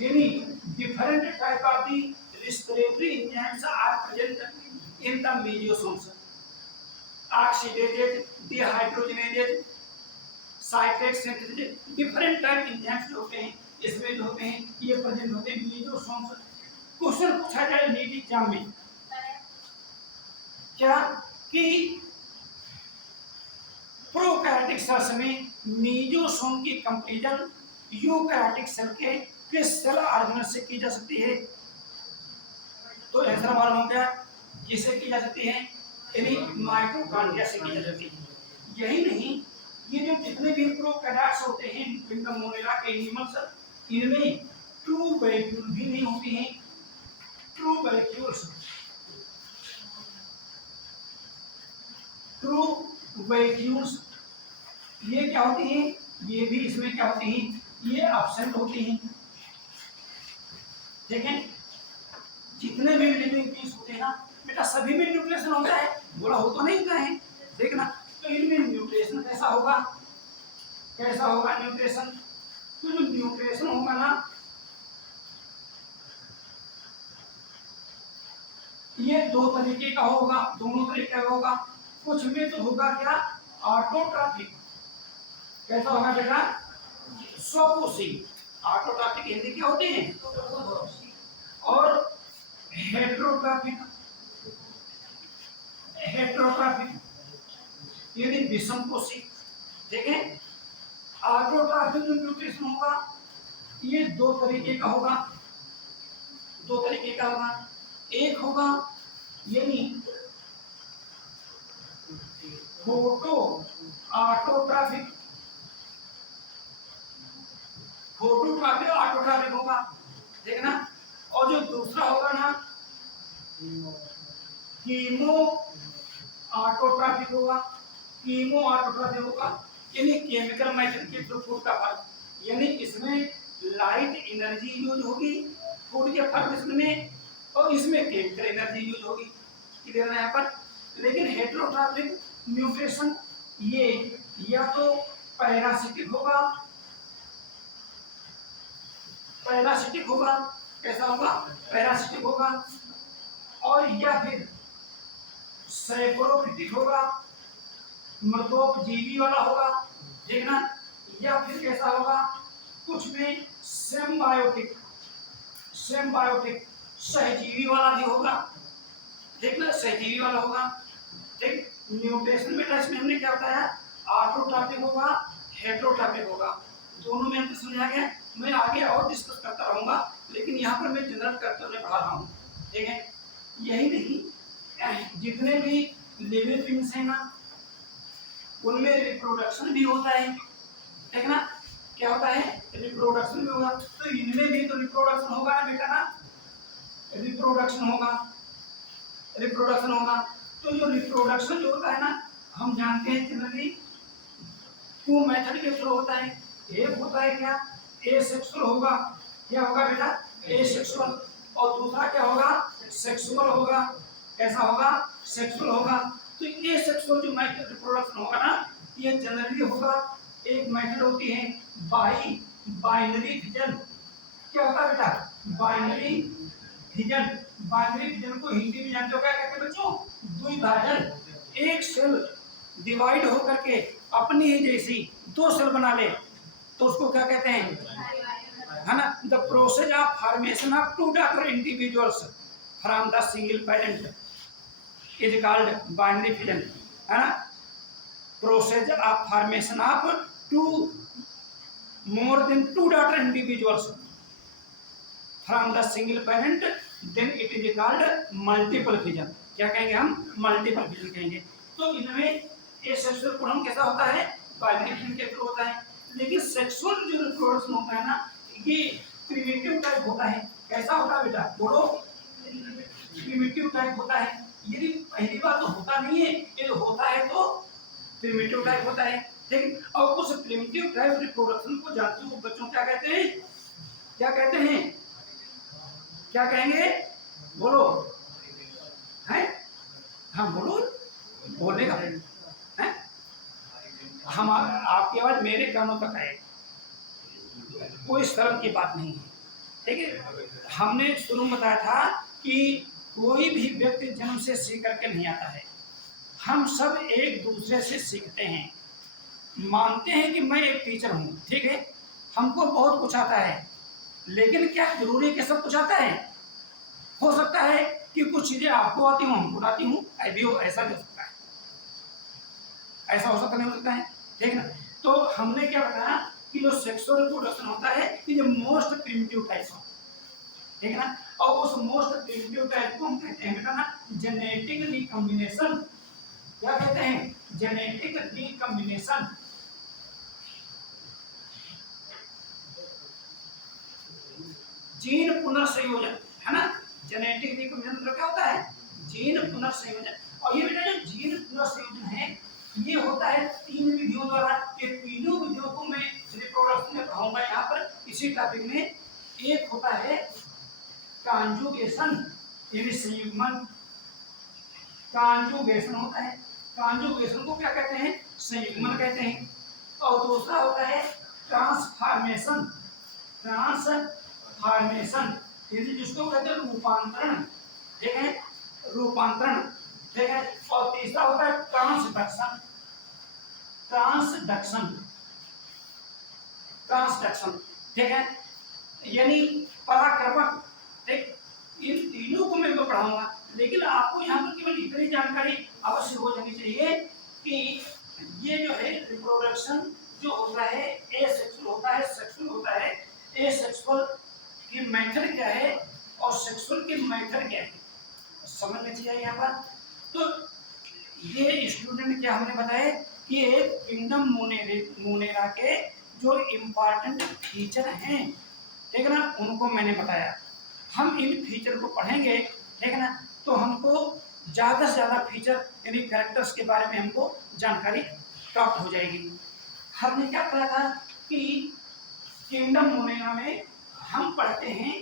यानी different type of the respiratory enzymes are present in the mesosomes, oxidated, dehydrogenated, citrate synthesis, different type enzymes जो होते हैं इसमें जो होते हैं ये प्रेजेंट होते हैं mesosomes। क्वेश्चन पूछा जाए नीट एग्जाम में क्या कि प्रोकैरियोटिक सेल्स में मेसोसोम की कंपैरिजन यूकैरियोटिक सेल के किस सेल ऑर्गेनल से की जा सकती है। तो आंसर मालूम हो गया किससे की जा सकती है, यानी माइटोकॉन्ड्रिया से की जा सकती है। यही नहीं, ये जो जितने भी प्रोकैरियोट्स होते हैं इन द मोनेरा के एनिमल्स, इनमें ट्रू वैक्यूल भी नहीं होती हैं। ट्रू वैक्यूल्स, ट्रू वैक्यूल्स ये क्या होती हैं, ये भी इसमें क्या होती हैं, ये एब्सेंट होती हैं। ठीक है, जितने भी लिविंग बींग्स होते हैं ना बेटा, सभी में न्यूक्लिएशन होता है, बोला हो तो नहीं होता है, देखना। तो इनमें न्यूक्लिएशन कैसा होगा, कैसा होगा न्यूक्लिएशन, तो जो न्यूक्लिएशन होगा ना, ये दो तरीके का होगा, दोनों तरीके का होगा। कुछ में तो होगा क्या, ऑटोट्रॉपिक, कैसा होगा बेटा, स्वपोषी। ऑटोट्रॉपिक हिंदी क्या होती है, और हेट्रोट्रॉपिक, हेट्रोट्रॉपिक यानी विषमपोषी। ठीक है, ऑटोट्रॉपिक जो न्यूट्रिशन होगा ये दो तरीके का होगा, दो तरीके का होगा। एक होगा यानी फोटो ऑटोट्रॉपिक, फोटोट्रॉपिक ऑटोट्रॉपिक होगा, देखना। और जो दूसरा होगा ना कीमो ऑटोट्रॉपिक होगा, कीमो ऑटोट्रॉपिक होगा, यानी केमिकल मेथड के थ्रू फूड का फर्क, यानी इसमें लाइट एनर्जी यूज होगी फूड के फॉर्मेशन में, और इसमें केमिकल एनर्जी यूज होगी, क्लियर है यहाँ पर। लेकिन हेटेरोट्रॉपिक न्यूट्रिशन ये या तो पैरासिटिक होगा, पैरासिटिक होगा, कैसा होगा, पैरासिटिक होगा, और या फिर सैप्रोफिटिक होगा, मृतोपजीवी वाला होगा, देखना। या फिर कैसा होगा, कुछ में सिम्बायोटिक, सिम्बायोटिक सहजीवी वाला भी होगा, देखना, सहजीवी वाला होगा। ठीक, न्यूट्रिशन में टेस्ट में हमने क्या बताया, ऑटोट्रॉपिक होगा, हेटेरोट्रॉपिक होगा, दोनों में हमको समझा गया। मैं आगे और डिस्कस करता रहूंगा, लेकिन यहाँ पर मैं जनरल करते हुए पढ़ा रहा हूँ। ठीक है, यही नहीं, जितने भी लिविंग थिंग्स हैं ना उनमें रिप्रोडक्शन भी होता है, ठीक ना, क्या होता है, रिप्रोडक्शन भी होगा। तो इनमें भी तो रिप्रोडक्शन होगा ना बेटा ना, रिप्रोडक्शन होगा, रिप्रोडक्शन होगा। तो जो रिप्रोडक्शन जो होता है ना, हम जानते हैं जनरली टू मेथड के थ्रू होता है। एक होता है क्या, एसेक्सुअल होगा, क्या होगा बेटा, एसेक्सुअल, और दूसरा क्या होगा, सेक्सुअल होगा, कैसा होगा, सेक्सुअल होगा। तो ये सेक्सुअल जो मेथड रिप्रोडक्शन होगा ना, ये जनरली होगा। एक मेथड होती है बाइनरी फिजन, क्या होता है बेटा, बाइनरी फिजन। बाइनरी फिजन को हिंदी में जानते हो क्या कहते हैं बच्चों, द्विभाजन। एक सेल डिवाइड होकर के अपनी ही जैसी दो सेल बना ले तो उसको क्या कहते हैं, है ना, the process of formation of two daughter individuals from the single parent is called binary fission, है ना। Process of formation of two more than two daughter individuals from the single parent, then it is called multiple fission. क्या कहेंगे हम, multiple fission कहेंगे। तो इनमें ये sexual गुणन कैसा होता है, बाइनरी फिजन के थ्रू होता है। लेकिन सेक्सुअल जो रिप्रोडक्शन होता है ना, ये प्रिमिटिव टाइप होता है। कैसा होता है बेटा, बोलो, प्रिमिटिव टाइप होता है। यदि पहली बार तो होता नहीं है, यदि होता है तो प्रिमिटिव टाइप होता है। ठीक, और उस प्रिमिटिव टाइप रिप्रोडक्शन को जानते हो बच्चों क्या कहते हैं, क्या कहते हैं, क्या कहेंगे, बोलो, हैं, हाँ बोलो, बोलने का है। हम आपकी आवाज मेरे कानों तक आए, कोई शर्म की बात नहीं है। ठीक है, हमने शुरू में बताया था कि कोई भी व्यक्ति जन्म से सीख करके नहीं आता है, हम सब एक दूसरे से सीखते हैं। मानते हैं कि मैं एक टीचर हूँ, ठीक है, हमको बहुत कुछ आता है, लेकिन क्या जरूरी है कि सब कुछ आता है, हो सकता है कि कुछ चीजें आपको आती हूँ, हमको आती हूँ, ऐसा भी हो सकता है, ऐसा हो सकता नहीं हो सकता है, ठीक ना। तो हमने क्या बताया कि जो सेक्सुअल रिप्रोडक्शन होता है ये मोस्ट प्रिमिटिव टाइप ठीक है ना। और उस मोस्ट प्रिमिटिव टाइप को हम कहते हैं बेटा ना जेनेटिक रिकॉम्बिनेशन। क्या कहते हैं? Genetic recombination. जीन पुनर्संयोजन, है ना। जेनेटिक रिकॉम्बिनेशन मतलब क्या होता है? जीन पुनर्संयोजन। और ये बेटा जो जीन पुनर्संयोजन है ये होता है 3 विधियों द्वारा। ये तीनों विधियों को मैं रिप्रोडक्शन में पढ़ाऊंगा यहाँ पर इसी टॉपिक में। एक होता है कॉन्जुगेशन यानी संयुग्मन, कॉन्जुगेशन होता है। कॉन्जुगेशन को क्या कहते हैं? संयुग्मन कहते हैं। और दूसरा होता है ट्रांसफॉर्मेशन, ट्रांसफॉर्मेशन यानी जिसको कहते हैं रूपांतरण, ठीक है, रूपांतरण, ठीक है। और तीसरा होता है ट्रांसडक्शन, ट्रांसडक्शन, ट्रांसडक्शन, ठीक है, यानी पराक्रमण। ठीक, इन तीनों को मैं पढ़ाऊंगा, लेकिन आपको यहाँ पर केवल इतनी जानकारी अवश्य हो जानी चाहिए कि ये जो है रिप्रोडक्शन जो होता है एसेक्सुअल होता है, सेक्सुअल होता है। एसेक्सुअल की मेथड क्या है और सेक्सुअल की मेथड क्या है, समझ में चाहिए यहाँ पर। तो ये स्टूडेंट क्या हमने बताया कि एक किंगडम मोनेरा के जो इम्पोर्टेंट फीचर हैं, ठीक है ना, उनको मैंने बताया। हम इन फीचर को पढ़ेंगे, ठीक है ना, तो हमको ज़्यादा से ज़्यादा फीचर यानी कैरेक्टर्स के बारे में हमको जानकारी प्राप्त हो जाएगी। हमने क्या पढ़ा था कि किंगडम मोनेरा में हम पढ़ते हैं,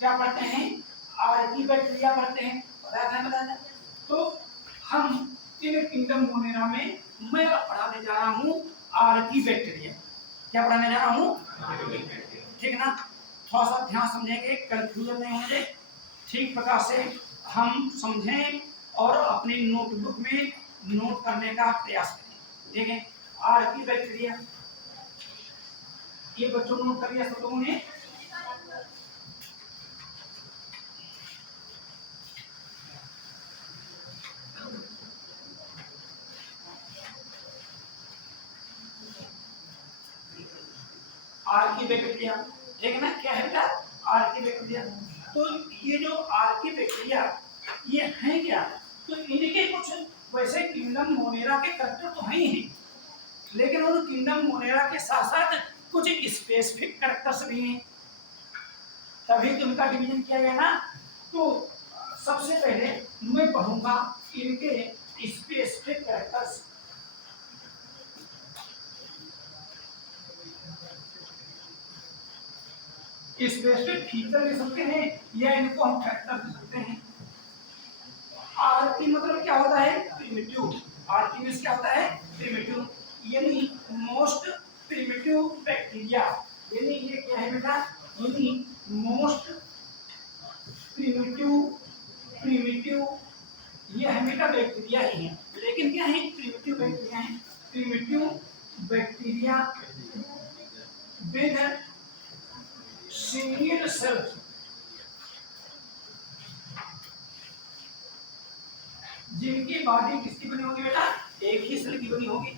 क्या पढ़ते हैं? आर्कीबैक्टीरिया पढ़ते हैं, बताया था। तो हम इन किंगडम मोनेरा में मैं पढ़ाने जा रहा हूँ आर्कीबैक्टीरिया। क्या पढ़ाने जा रहा हूँ? ठीक है ना। थोड़ा सा ध्यान समझेंगे, कंफ्यूजन नहीं होंगे, ठीक प्रकार से हम समझें और अपनी नोटबुक में नोट करने का प्रयास करें, ठीक है। आर्कीबैक्टीरिया ये बच्चों नोट कर लिया सब लोगों ने? आर्कीबैक्टीरिया, ठीक है ना। क्या है बेटा? आर्कीबैक्टीरिया। तो ये जो आर्कीबैक्टीरिया ये है क्या? तो इनके कुछ वैसे किंगडम मोनेरा के कैरेक्टर तो हैं ही, लेकिन उन किंगडम मोनेरा के साथ साथ कुछ स्पेसिफिक कैरेक्टर्स भी हैं, तभी तो उनका डिवीजन किया गया ना। तो सबसे पहले मैं पढ़ूंगा इनके स्पेसिफिक कैरेक्टर्स। स्पेसिफिक फीचर ले सकते हैं या इनको हम फैक्टर दे सकते हैं। आरटी मतलब क्या होता है? प्रिमिटिव। आरटी मींस क्या होता है? प्रिमिटिव, यानी मोस्ट प्रिमिटिव बैक्टीरिया। यानी ये क्या है बेटा? यानी मोस्ट प्रिमिटिव, प्रिमिटिव ये है बेटा बैक्टीरिया ही है, लेकिन क्या है? प्रिमिटिव बैक्टीरिया है। Primitive bacteria with single cell, जिनकी बॉडी किसकी बनी होगी बेटा? एक ही सेल की बनी होगी,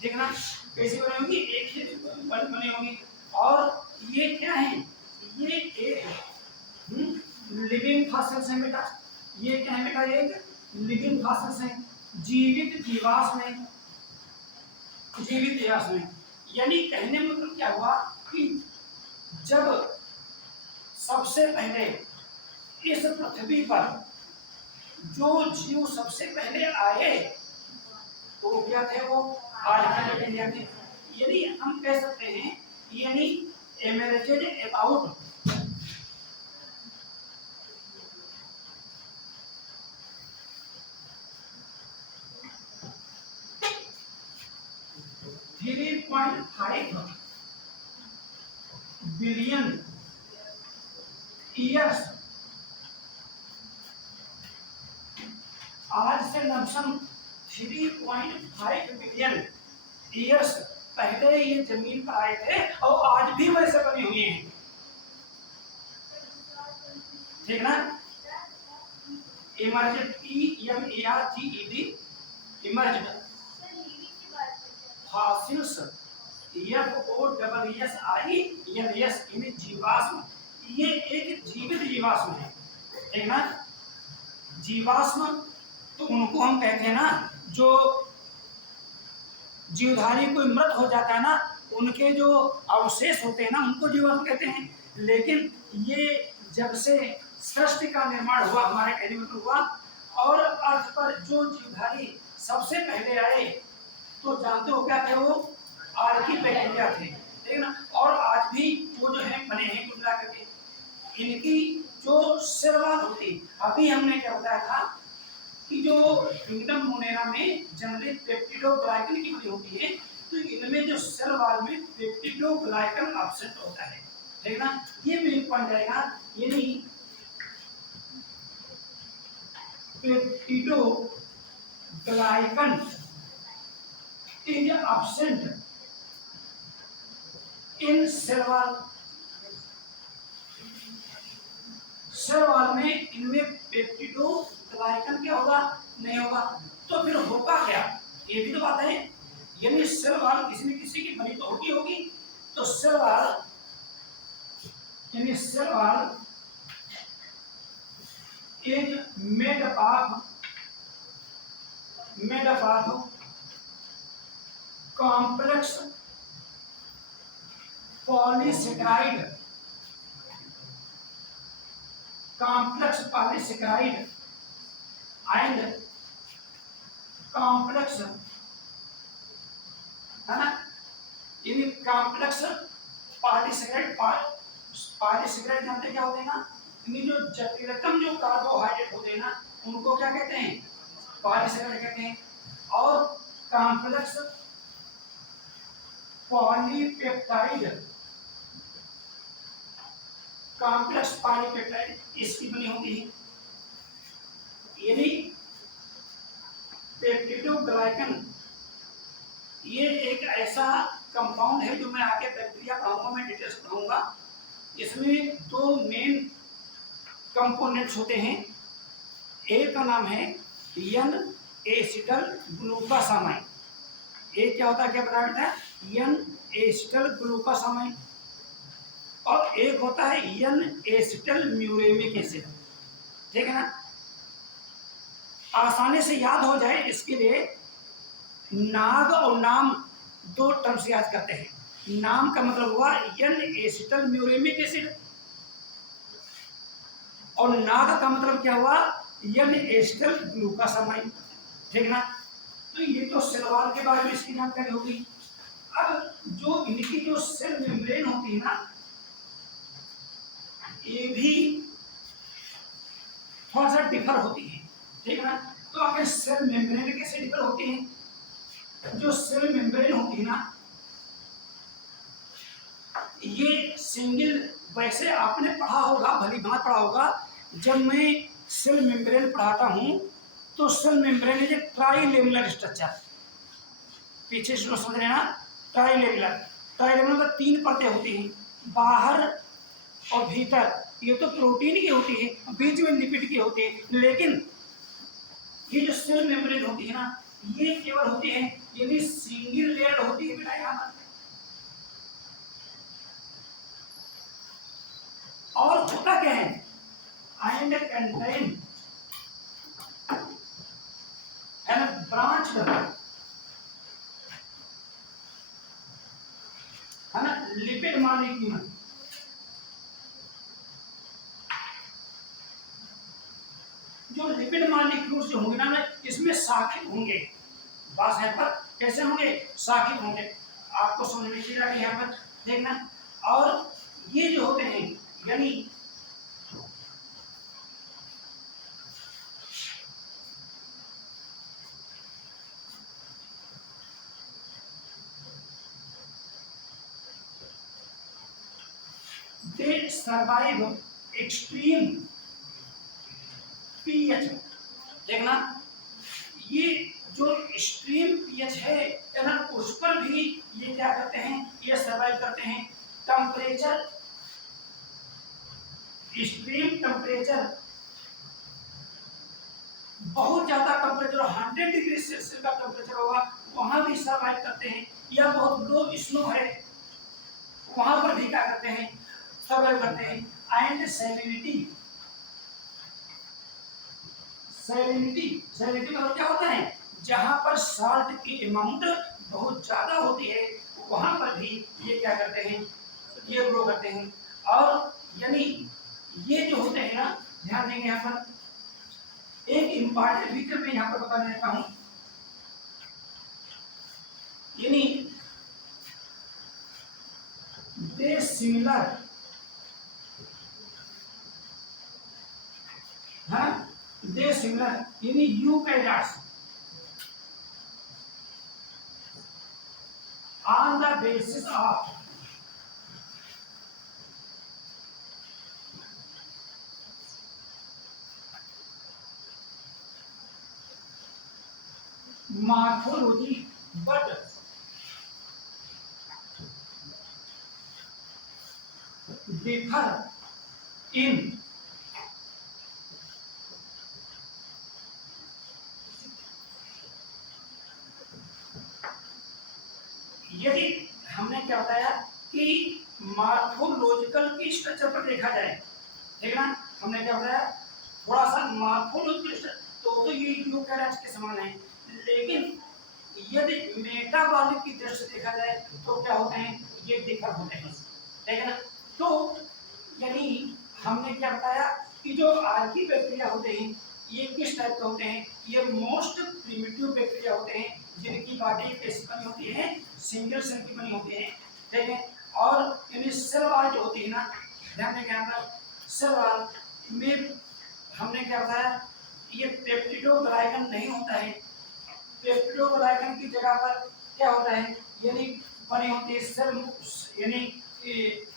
ठीक है ना। कैसी बनी होगी? एक ही बनी होगी। और ये क्या है? ये एक लिविंग फॉसिल्स है बेटा। ये क्या है बेटा? एक लिविंग फॉसिल्स है, जीवित जीवाश्म में, जीवित जीवाश्म में। यानी कहने में मतलब क्या हुआ कि जब सबसे पहले इस पृथ्वी पर जो जीव सबसे पहले आए तो क्या थे? वो आर्कीबैक्टीरिया थे। यानी हम कह सकते हैं यानी एमरेजेड अबाउट 3.5 बिलियन ईयर्स, आज से लमसम 3.5 बिलियन ईयर्स पहले ये जमीन पर आए थे और आज भी वैसे बनी हुई हैं, ठीक ना। इमर्जेड, EMERGED, इमर्जेड फॉसिल्स, FOSSILS यानी जीवाश्म। ये एक जीवित जीवाश्म है, ठीक ना। जीवाश्म तो उनको हम कहते हैं ना, जो जीवधारी कोई मृत हो जाता है ना, उनके जो अवशेष होते हैं ना, उनको जीवाश्म कहते हैं। लेकिन ये जब से सृष्टि का निर्माण हुआ, हमारे कहने में हुआ, और अर्थ पर जो जीवधारी सबसे पहले आए, तो जानते हो क्या थे वो? आर्कीपेक्टिया थे, ठीक ना। और आज भी वो जो है बने हैं कुल मिला करके। इनकी जो सिरवाल होती, अभी हमने क्या बताया था कि जो किंगडम मोनेरा में जनरली पेप्टिडोग्लाइकन की बनी होती है, तो इनमें जो सिरवाल में पेप्टिडोग्लाइकन एब्सेंट होता है, ठीक ना। ये मेन पॉइंट रहेगा, यानी peptidoglycan is absent in cell wall. Cell wall में इनमें पेप्टिडोग्लाइकन क्या होगा? नहीं होगा। तो फिर होगा क्या? ये भी तो बात है, यानी सेलवाल किसी न किसी की बनी तो होगी होगी। तो सेलवाल यानी cell wall is made of complex polysaccharide and complex, है ना, यानी कॉम्प्लेक्स पॉलीसेकेराइड जानते क्या होते हैं ना, यानी जो जटिलतम जो कार्बोहाइड्रेट होते हैं ना, उनको क्या कहते हैं? पॉलीसेकेराइड कहते हैं। और कॉम्प्लेक्स पॉलीपेप्टाइड इसकी बनी होती है। यानी पेप्टिडोग्लाइकन ये एक ऐसा कंपाउंड है, जो मैं आगे बैक्टीरिया पढ़ाऊंगा, मैं डिटेल्स पढ़ाऊंगा। इसमें दो मेन कंपोनेंट्स होते हैं। एक का नाम है एन एसिटल ग्लूकोसामाइन। ये क्या होता है, क्या बताया बेटा? N acetyl glucosamine. और एक होता है एन एसिटल म्यूरेमिक एसिड, ठीक है ना। आसानी से याद हो जाए इसके लिए नाग और नाम दो टर्म से याद करते हैं। नाम का मतलब हुआ एन एसिटल म्यूरेमिक एसिड, और नाग का मतलब क्या हुआ? एन एसिटल ग्लूकोसामाइन, ठीक ना। तो ये तो सेलवाल के बारे में इसकी जानकारी होगी। अब जो इनकी जो सेल मेम्ब्रेन होती है ना, ये भी थोड़ा सा डिफर होती है, ठीक है ना। तो आगे सेल मेम्ब्रेन कैसे डिफर होती है? जो सेल मेम्ब्रेन होती है ना, ये सिंगल, वैसे आपने पढ़ा होगा, भली भांति पढ़ा होगा। जब मैं सेल मेम्ब्रेन पढ़ाता हूं, तो सेल मेम्ब्रेन इज ट्राइलेमुलर स्ट्रक्चर। पीछे से समझ रहे हैं ना, ट्राइलेमुलर मतलब तीन परतें होती हैं, बाहर और भीतर। ये तो प्रोटीन की होती है, बीच में लिपिड की होती है। लेकिन ये जो सेल मेम्ब्रेन होती है ना, ये केवल होती है, यानी सिंगल लेयर होती है बेटा यहाँ पर। और होता क्या है? एंड कंटेन एंड ब्रांच, है ना, लिपिड मॉलिक्यूल। जो लिपिड मॉलिक्यूल्स जो होंगे ना, इसमें शाखित होंगे। बस यहाँ पर कैसे होंगे? शाखित होंगे। आपको समझने की जरूरत है यहाँ पर, देखना। और ये जो होते हैं, यानी they survive extreme pH, देखना। ये जो एक्सट्रीम पीएच है ना, उस पर भी ये क्या करते हैं? ये सर्वाइव करते हैं। टेम्परेचर, एक्सट्रीम टेम्परेचर, बहुत ज्यादा टेम्परेचर 100 डिग्री सेल्सियस का टेम्परेचर होगा, वहां भी सर्वाइव करते हैं। या बहुत लो स्नो है, वहां पर भी क्या करते हैं? सर्वाइव करते हैं। And salinity. सैलिनिटी, सैलिनिटी मतलब क्या होता है, जहां पर साल्ट की अमाउंट बहुत ज्यादा होती है वहां पर भी ये क्या करते हैं, ये ग्रो करते हैं। और यानी ये जो होते हैं ना, ध्यान देंगे यहाँ पर एक इंपॉर्टेंट फीचर मैं यहाँ पर बता देता हूँ, यानी दे सिमिलर, हाँ दे सिमिलर यानी eukaryotes on the basis of morphology but differ in यदि हमने क्या बताया कि मार्फोलॉजिकल की स्ट्रक्चर पर देखा जाए, ठीक ना, हमने क्या बताया थोड़ा सा मार्फोलॉजिकल तो ये यूकैरियोट्स के समान है, लेकिन यदि मेटाबॉलिक की दृष्टि से देखा जाए तो क्या होते हैं, ये डिफर होते हैं, ठीक है ना। तो यानी हमने क्या बताया कि जो आर्की बैक्टीरिया होते हैं ये किस टाइप के होते हैं, ये मोस्ट प्रिमिटिव बैक्टीरिया होते हैं जिनकी बॉडी कैसी बनी होती है, सिंगल सेल की बनी होती है, ठीक है। और यानी सेल वॉल जो होती है ना, ध्यान दें यहाँ पर सेल वॉल में हमने क्या बताया, ये पेप्टिडोग्लाइकन नहीं होता है, पेप्टिडोग्लाइकन की जगह पर क्या होता है, यानी बनी होती है सेल, यानी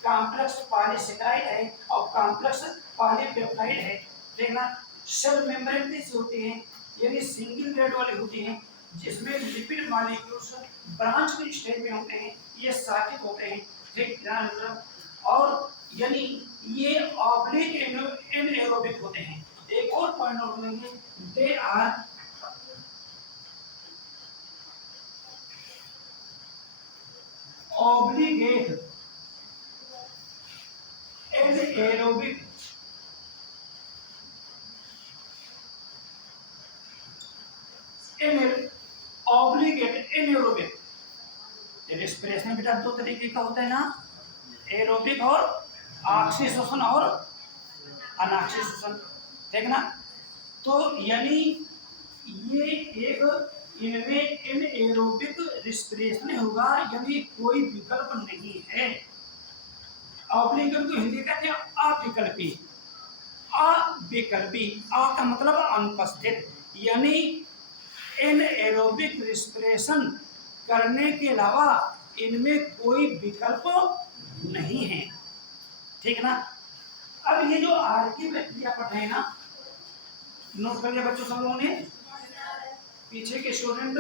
कॉम्प्लेक्स पॉलीसेकेराइड है और कॉम्प्लेक्स पॉलीपेप्टाइड है, देखना सेल मेम्ब्रेन कैसी होती है, यानी सिंगल लेड वाली होती है जिसमें लिपिड मॉलिक्यूल्स ब्रांच के स्टेज में होते हैं, ये साकित होते हैं, ठीक ध्यान रखना। और यानी ये ऑब्लिक एनाएरोबिक होते हैं। एक और पॉइंट नोट करेंगे, they are obligate anaerobic obligate anaerobic, respiration बेटा दो तरीके का होता है ना, एरोबिक और ऑक्सीजन और अनऑक्सीजन, ठीक ना। तो यानी ये एक इनमें एनाएरोबिक रेस्पिरेशन होगा, यानी कोई विकल्प नहीं है। ऑब्लिगेट को हिंदी कहते हैं अविकल्पी, अविकल्पी, आ का मतलब अनुपस्थित, यानी एनाएरोबिक रेस्पिरेशन करने के अलावा इनमें कोई विकल्प नहीं है, ठीक ना। अब ये जो आर्की बैक्टीरिया पढ़े हैं ना, नोट कर लिया बच्चों सब लोगों ने, पीछे के स्टूडेंट,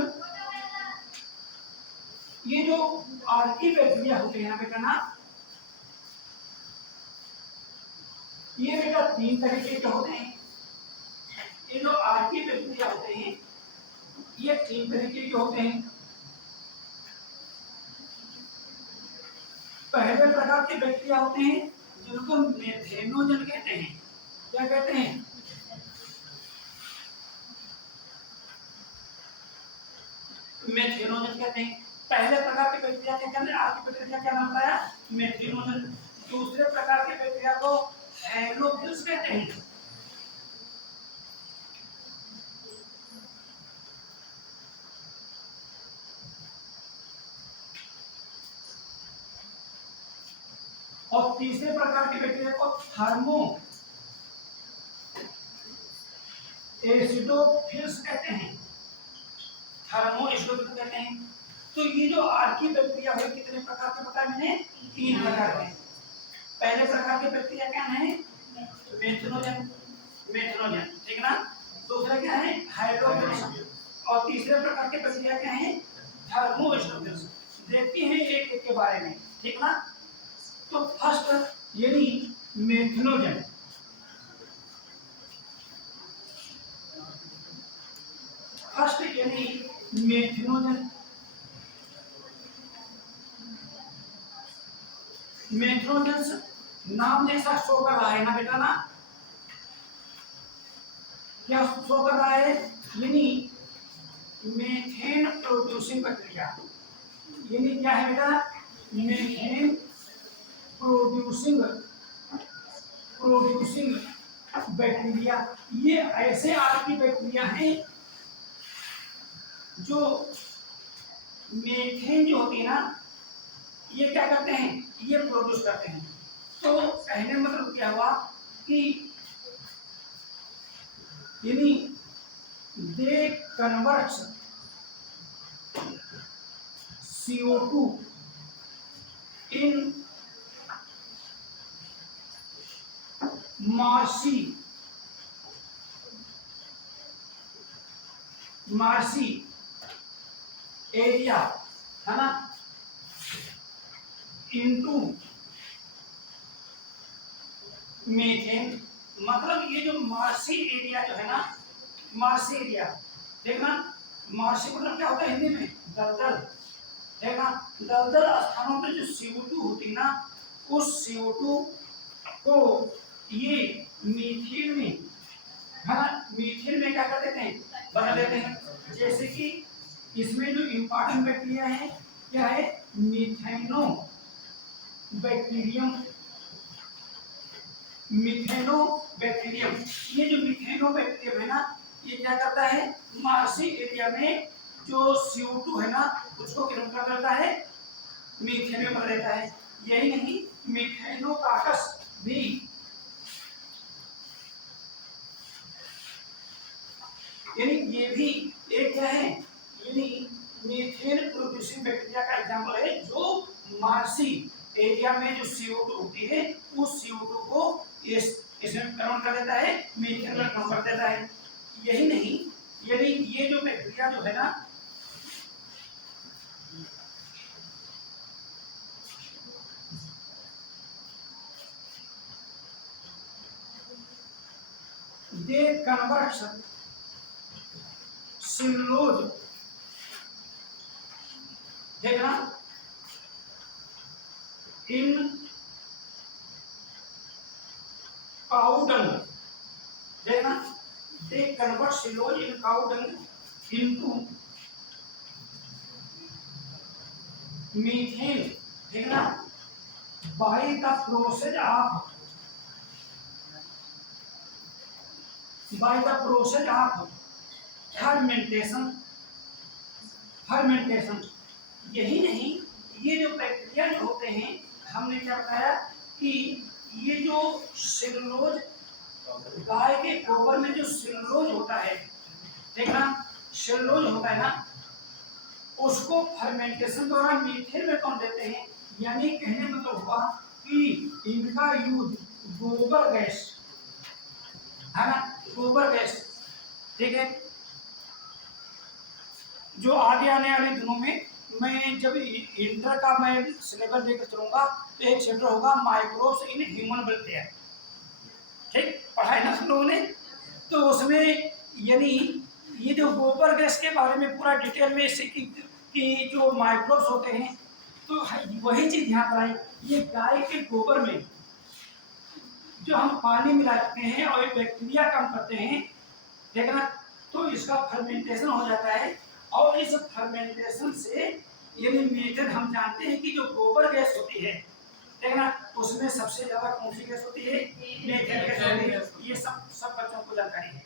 ये जो आर्की बैक्टीरिया होते हैं बेटा ना, ये बेटा तीन तरीके के होते हैं। ये जो आर्की बैक्टीरिया होते हैं ये तीन तरीके के होते हैं। पहले प्रकार के बैक्टीरिया होते हैं जिनको मेथेनोजन कहते हैं, क्या कहते हैं, मेथेनोजन कहते हैं। पहले प्रकार के बैक्टीरिया के अंदर आर्की बैक्टीरिया क्या नाम बताया, मेथेनोजन। दूसरे प्रकार के बैक्टीरिया को हैलोफिल्स कहते हैं। और तीसरे प्रकार के बैक्टीरिया को थर्मो एसिडोफिल्स कहते हैं, थर्मो एसिडोफिल्स कहते हैं। तो ये जो आर्की बैक्टीरिया है कितने प्रकार के बताए मैंने, तीन प्रकार के। पहले प्रकार के बैक्टीरिया क्या है, मेथेनोजन, मेथेनोजन, ठीक ना। दूसरा क्या है, हाइड्रोफिल्स, और तीसरे प्रकार के बैक्टीरिया क्या है, थर्मो एसिडोफिल्स। देखते हैं एक एक के बारे में, ठीक ना। तो फर्स्ट यानी मेथेनोजन, फर्स्ट यानी मेथेनोजन, मेथेनोजन नाम जैसा शो कर रहा है ना बेटा ना, क्या शो कर रहा है, यानी मीथेन प्रोड्यूसिंग बैक्टीरिया, यानी क्या है बेटा, मीथेन प्रोड्यूसिंग प्रोड्यूसिंग बैक्टीरिया। ये ऐसे आपकी बैक्टीरिया हैं जो मीथेन जो होती है ना, ये क्या करते हैं, ये प्रोड्यूस करते हैं। तो कहने मतलब क्या हुआ कि यानी दे कन्वर्ट्स CO2 इन मार्सी मार्सी एरिया, है ना, इनटू मीथेन। मतलब ये जो मार्सी एरिया जो है ना, मार्सी एरिया देखना, मार्सी मतलब क्या होता है हिंदी में, दलदल। देखना दलदल स्थानों पर जो CO2 होती है ना, उस CO2 को ये मीथेन में, है ना, मीथेन में क्या कर देते हैं, बदल देते हैं। जैसे कि इसमें जो इम्पोर्टेंट बैक्टीरिया है क्या है, मीथेनो बैक्टीरियम, मीथेनो बैक्टीरियम। ये जो मीथेनो बैक्टीरियम है ना, ये क्या करता है, मार्सी एरिया में जो CO2 है ना, उसको क्या करता है, मीथेन में बदल देता है। यही नहीं, मीथेनोकाकस भी, यानी ये भी एक क्या है, यानी मीथेन प्रोड्यूसिंग बैक्टीरिया का एग्जांपल है, जो मार्सी एरिया में जो CO2 होती है, उस CO2 को इसमें कन्वर्ट कर देता है, मीथेन में कन्वर्ट कर देता है। यही नहीं, यदि ये जो बैक्टीरिया जो है ना, दे कन्वर्ट्स सेलुलोज, देखना, इन काउ डंग, देखना, they convert cellulose in cow dung into methane, देखना, by the process of fermentation, fermentation. यही नहीं, ये जो बैक्टीरिया जो होते हैं, हमने क्या बताया कि ये जो सेलुलोज, गाय के गोबर में जो सेलुलोज होता है, देखना, सेलुलोज होता है ना, उसको फर्मेंटेशन द्वारा मीथेन में कौन देते हैं। यानी कहने मतलब हुआ कि इनका यूज गोबर गैस, है ना, गोबर गैस, ठीक है। जो आगे आने वाले दिनों में मैं जब इंटर का मैं सिलेबस लेकर चलूंगा, तो एक चैप्टर होगा माइक्रोब्स इन ह्यूमन वेलफेयर, ठीक, पढ़ा है ना सब लोगों ने। तो उसमें यानी ये जो गोबर गैस के बारे में पूरा डिटेल में इससे कि जो माइक्रोब्स होते हैं, तो वही चीज यहाँ पर आई। ये गाय के गोबर में जो हम पानी मिलाते हैं और एक बैक्टीरिया कम करते हैं, देखना, तो इसका फर्मेंटेशन हो जाता है। और इस फर्मेंटेशन से यानी मीथेन, हम जानते हैं कि जो गोबर गैस होती है, देखना, उसमें सबसे ज्यादा कौन सी गैस होती है, मीथेन गैस होती है। ये सब सब बच्चों को जानकारी है,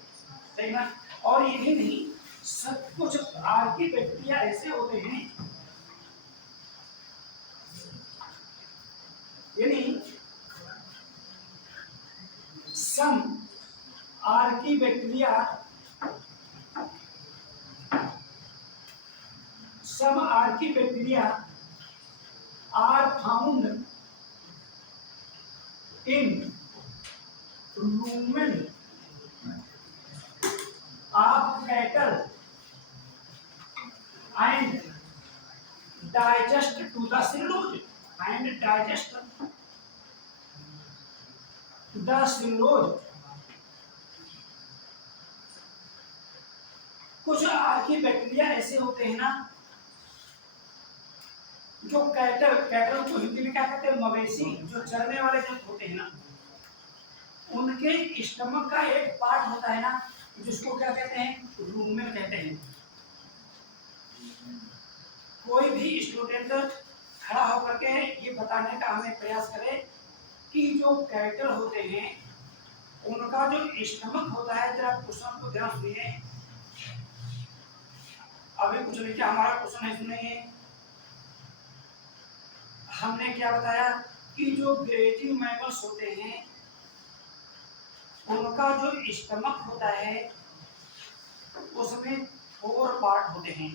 देखना। और यही नहीं, सब कुछ आर्की बैक्टीरिया ऐसे होते हैं, यानी some archaebacteria, some archaebacteria are found in rumen of cattle and digest to the cellulose, and digest the cellulose। कुछ आर्की बैक्टीरिया ऐसे होते हैं ना, जो कैटल, कैटल को हिंदी में क्या कहते हैं, मवेशी, जो चरने वाले जो होते हैं ना, उनके स्टमक का एक पार्ट होता है ना, जिसको क्या कहते हैं, रूमेन कहते हैं। कोई भी स्टूडेंट खड़ा होकर के ये बताने का हमें प्रयास करे कि जो कैटल होते हैं उनका जो स्टमक होता है, जरा क्वेश्चन को ध्यान सुनिए, अभी कुछ नहीं क्या हमारा क्वेश्चन है, सुनिए। हमने क्या बताया कि जो ग्रेजिंग मैमल्स होते हैं उनका जो स्टमक होता है उसमें 4 पार्ट होते हैं।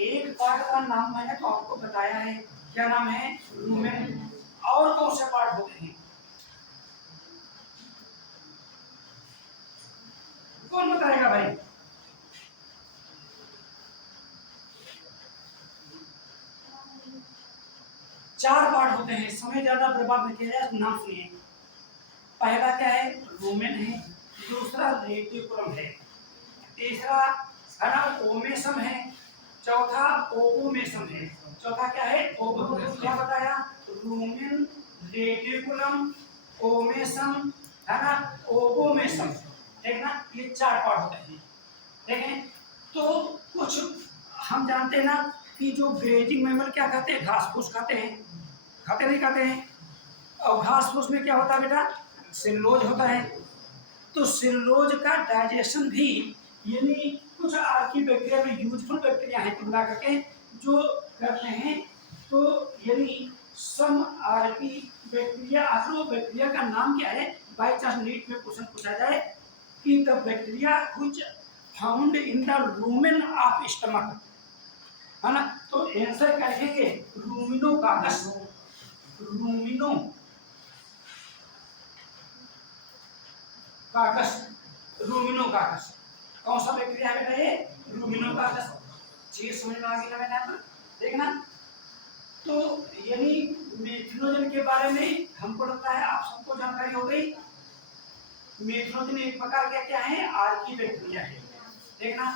एक पार्ट का नाम मैंने तो आपको बताया है, क्या नाम है, रूमेन। और कौन से पार्ट होते हैं, कौन बताएगा भाई? चार पार्ट होते हैं, समय ज्यादा बर्बाद नहीं किया जाए, नाम सुनिए। पहला क्या है, रूमेन है। दूसरा रेटिकुलम है। तीसरा है ना ओमेसम है। चौथा ओवोमेसम है। चौथा क्या है, ओवोमेसम। क्या बताया, रूमेन, रेटिकुलम, ओमेसम, है ना, ओवोमेसम। ठीक ना, ये 4 पार्ट होते हैं। देखें तो कुछ हम जानते हैं ना कि जो ग्रेजिंग मैमल क्या खाते हैं, घास फूस खाते हैं, खाते नहीं खाते हैं। और घास फूस में क्या होता है बेटा, सेलुलोज होता है। तो सेलुलोज का डाइजेशन भी यानी कुछ आर्की बैक्टीरिया में यूजफुल बैक्टीरिया है तुलना करके जो करते हैं। तो यानी सम आर्की बैक्टीरिया, आखिर बैक्टीरिया का नाम क्या है, बाई चांस नीट में क्वेश्चन पूछा जाए कि the bacteria which found in the rumen of stomach, है ना, तो आंसर क्या लिखेंगे, रूमिनोकाकस। रूमिनो काकस, रूमिनोकाकस। कौन सा बैक्टीरिया है बेटा, ये रूमिनोकाकस। चीज समझ में आ गई ना बेटा, देखना। तो यानी मेथिनोजन के बारे में हमको लगता है आप सबको जानकारी हो गई। मेथिनोजन एक प्रकार का क्या है, आर्की बैक्टीरिया है। देखना,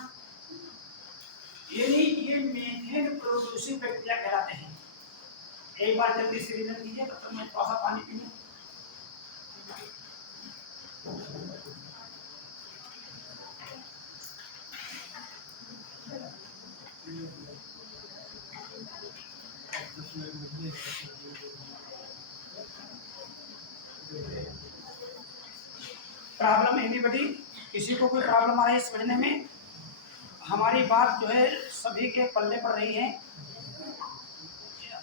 यानी ये मीथेन प्रोड्यूसिंग बैक्टीरिया कहलाते हैं। एक बार जल्दी से रिवीजन कीजिए, तब तक मैं थोड़ा सा पानी पी लूं। प्रॉब्लम एनीबॉडी, किसी को कोई प्रॉब्लम आ रही है समझने में? हमारी बात जो है सभी के पल्ले पर रही है।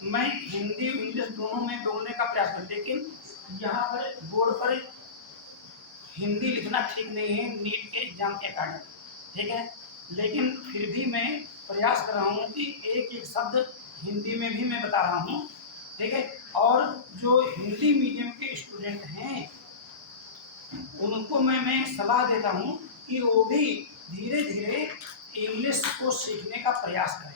मैं हिंदी इंग्लिश दोनों में बोलने का प्रयास करूं, लेकिन यहाँ पर बोर्ड पर हिंदी लिखना ठीक नहीं है नीट के एग्जाम के कारण, ठीक है। लेकिन फिर भी मैं प्रयास कर रहा हूँ कि एक एक शब्द हिंदी में भी मैं बता रहा हूँ, ठीक है। और जो हिंदी मीडियम के स्टूडेंट हैं उनको मैं सलाह देता हूँ कि वो भी धीरे धीरे इंग्लिश को सीखने का प्रयास करें।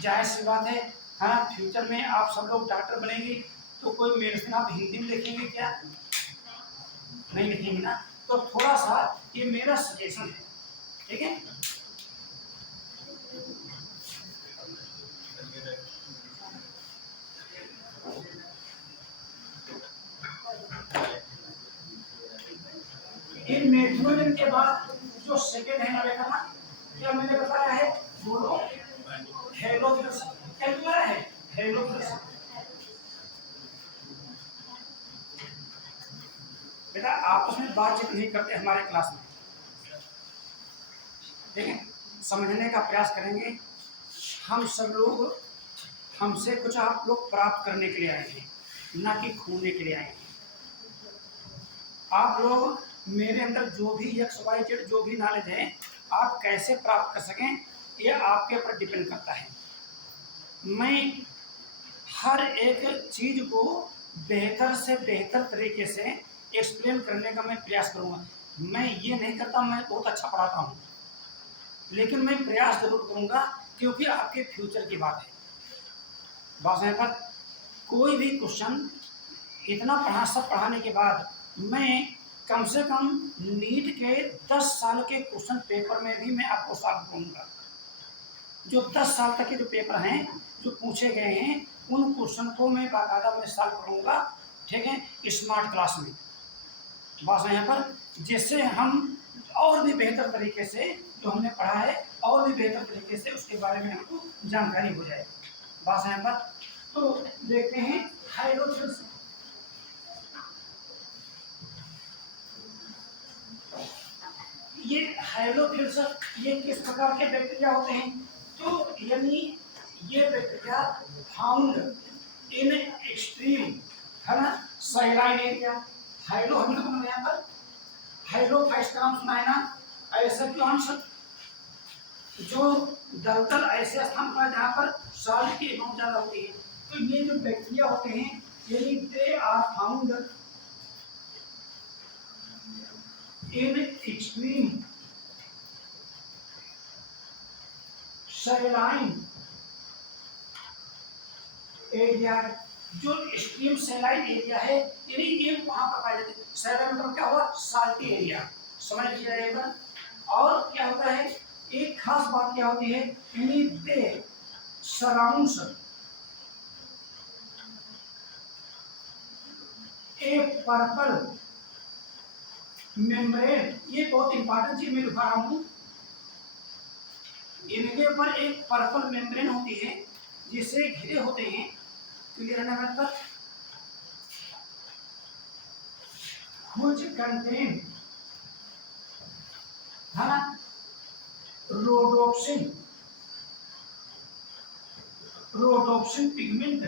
जाहिर सी बात है ना, फ्यूचर में आप सब लोग डॉक्टर बनेंगे तो कोई मेडिसिन आप हिंदी में लिखेंगे क्या, नहीं लिखेंगे ना। तो थोड़ा सा ये मेरा सजेशन है, ठीक है। इन मेथनोजन के बाद जो सेकेंड है ना बेटा ना, क्या मैंने बताया है, बोलो, हेलोफिलस। क्या बताया है, हेलोफिलस। बेटा आपस में बातचीत नहीं करते हमारे क्लास में, ठीक है। समझने का प्रयास करेंगे। हम सब लोग, हमसे कुछ आप लोग प्राप्त करने के लिए आए हैं, ना कि खोने के लिए आए हैं। आप लोग मेरे अंदर जो भी XYZ जो भी नॉलेज है आप कैसे प्राप्त कर सकें ये आपके ऊपर डिपेंड करता है। मैं हर एक चीज को बेहतर से बेहतर तरीके से एक्सप्लेन करने का मैं प्रयास करूंगा। मैं ये नहीं करता मैं बहुत अच्छा पढ़ाता हूँ, लेकिन मैं प्रयास जरूर करूंगा क्योंकि आपके फ्यूचर की बात है। बात है पर कोई भी क्वेश्चन इतना सब पढ़ाने के बाद मैं कम से कम नीट के 10 साल के क्वेश्चन पेपर में भी मैं आपको सॉल्व करूंगा। जो 10 साल तक के जो पेपर हैं जो पूछे गए हैं उन क्वेश्चन को मैं बाकायदा मैं सॉल्व करूँगा, ठीक है, स्मार्ट क्लास में। बस यहाँ पर जिससे हम और भी बेहतर तरीके से जो हमने पढ़ा है और भी बेहतर तरीके से उसके बारे में हमको जानकारी हो जाए। बस यहाँ पर तो देखते हैं हाइड्रोजन। ये हाइड्रोफिल्स ये किस प्रकार के बैक्टीरिया होते हैं? तो यानी ये बैक्टीरिया फाउंड इन एक्सट्रीम, है ना, सैलाइन एरिया। हाइड्रो हमने तो यहाँ पर हाइड्रोफाइट्स का नाम सुना है ना, ऐसे प्लांट्स जो दलदल ऐसे स्थान पर जहाँ पर सॉल्ट की अमाउंट ज़्यादा होती है। तो ये जो बैक्टीरिया होते हैं यानी they are found in extreme saline area. जो एक्सट्रीम सैलाइन एरिया है यानी ये वहां पर पाए जाते हैं। सैलाइन मतलब क्या हुआ? साल्टी एरिया, समझ लीजिएगा। और क्या होता है, एक खास बात क्या होती है, यानी दे सराउंड्स ए पर्पल मेम्ब्रेन। ये बहुत इंपॉर्टेंट चीज मैं लिखा रहा हूं, इनके ऊपर एक पर्पल मेम्ब्रेन होती है जिससे घिरे होते हैं। क्लियर है ना बात पर? कुछ कंटेन, है ना, rhodopsin, rhodopsin pigment,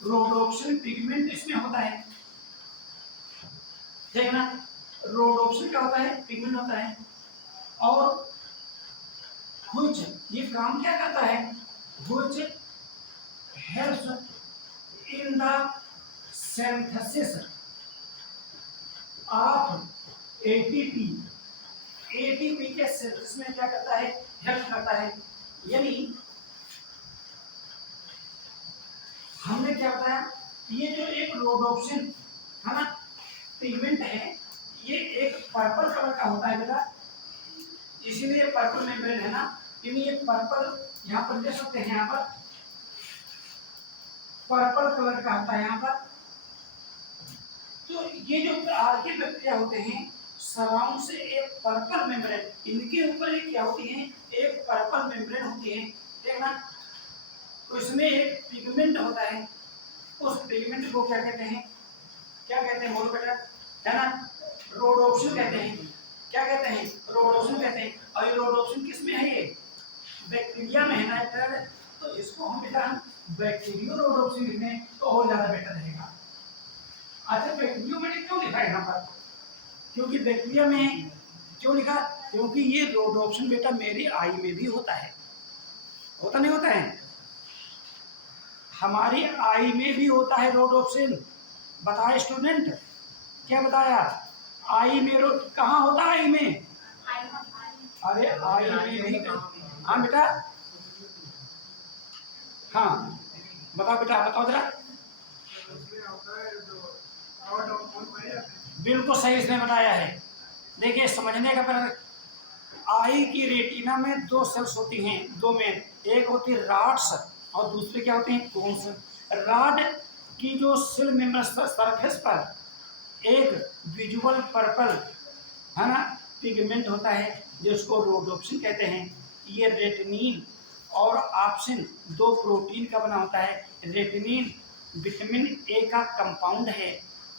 rhodopsin pigment इसमें होता है, ठीक ना। रोडोप्सिन क्या होता है? पिगमेंट होता है। और कुछ ये काम क्या करता है? कुछ helps in the synthesis of ATP. ATP के सिंथेसिस में क्या करता है? हेल्प करता है। यानी हमने क्या बताया, ये जो एक रोडोप्सिन, है ना, पिगमेंट है, ये एक पर्पल कलर का होता है बेटा, इसीलिए पर्पल मेम्ब्रेन है ना। यानी ये पर्पल यहाँ पर ले सकते हैं, यहाँ पर पर्पल कलर का होता है यहाँ पर। तो ये जो आर के बैक्टीरिया होते हैं सराउंड से एक पर्पल मेम्ब्रेन, इनके ऊपर एक क्या होती है? एक पर्पल मेम्ब्रेन होती है, ठीक ना। उसमें एक पिगमेंट होता है, उस पिगमेंट को क्या कहते हैं? क्या कहते हैं बोलो बेटा, है ना, रोडोप्सिन कहते हैं। क्या कहते हैं? रोडोप्सिन कहते हैं। और ये रोडोप्सिन किस में है? ये बैक्टीरिया में है ना बेटा। तो इसको हम बेटा बैक्टीरियो रोडोप्सिन लिखते हैं तो और ज्यादा बेटर रहेगा। अच्छा, बैक्टीरियो मैंने क्यों लिखा है यहाँ पर? क्योंकि बैक्टीरिया में क्यों लिखा? क्योंकि ये रोडोप्सिन बेटा मेरी आई में भी होता है, होता नहीं होता है? हमारी आई में भी होता है रोडोप्सिन। बताया स्टूडेंट, क्या बताया? आई में कहाँ होता है? आई में, अरे आई में भी। हाँ बेटा, हाँ बताओ बेटा, बताओ जरा। बिल्कुल सही इसने बताया है। देखिए समझने का पर, आई की रेटिना में दो सेल्स होती हैं, दो में, एक होती है रॉड्स और दूसरे क्या होते हैं? कोन्स। रॉड की जो सेल मेम्बर सरफेस पर एक विजुअल पर्पल, है ना, पिगमेंट होता है जिसको रोडोप्सिन कहते हैं। ये रेटिनिन और ऑप्सिन दो प्रोटीन का बना होता है। रेटिनिन विटामिन ए का कंपाउंड है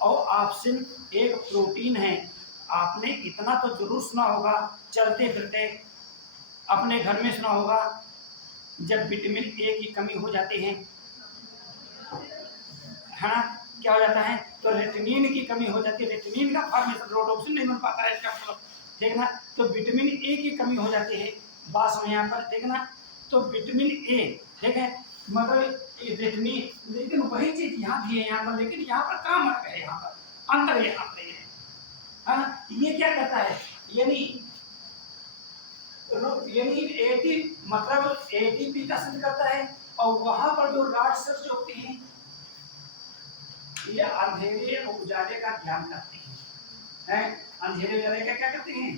और ऑप्सिन एक प्रोटीन है। आपने इतना तो जरूर सुना होगा, चलते फिरते अपने घर में सुना होगा, जब विटामिन ए की कमी हो जाती है ना, क्या हो जाता है? तो रेटिनिन की कमी हो जाती है। रेटिनिन का फॉर्मेशन, रोडोप्सिन नहीं बन पाता है इसका मतलब, ठीक ना। तो विटामिन ए की कमी हो जाती है, बात समझ यहाँ पर, ठीक ना। तो विटामिन ए, ठीक है, मतलब रेटिनिन, लेकिन वही चीज यहाँ भी है यहाँ पर, लेकिन यहाँ पर काम अलग है, यहाँ पर अंतर यहाँ पर है ना। ये क्या करता है? यानी एटी मतलब एटीपी का सिद्ध करता है। और वहां पर जो रॉड सेल्स जो होती हैं ये अंधेरे और उजाले का ज्ञान करते हैं। अंधेरे उजाले का क्या करते हैं?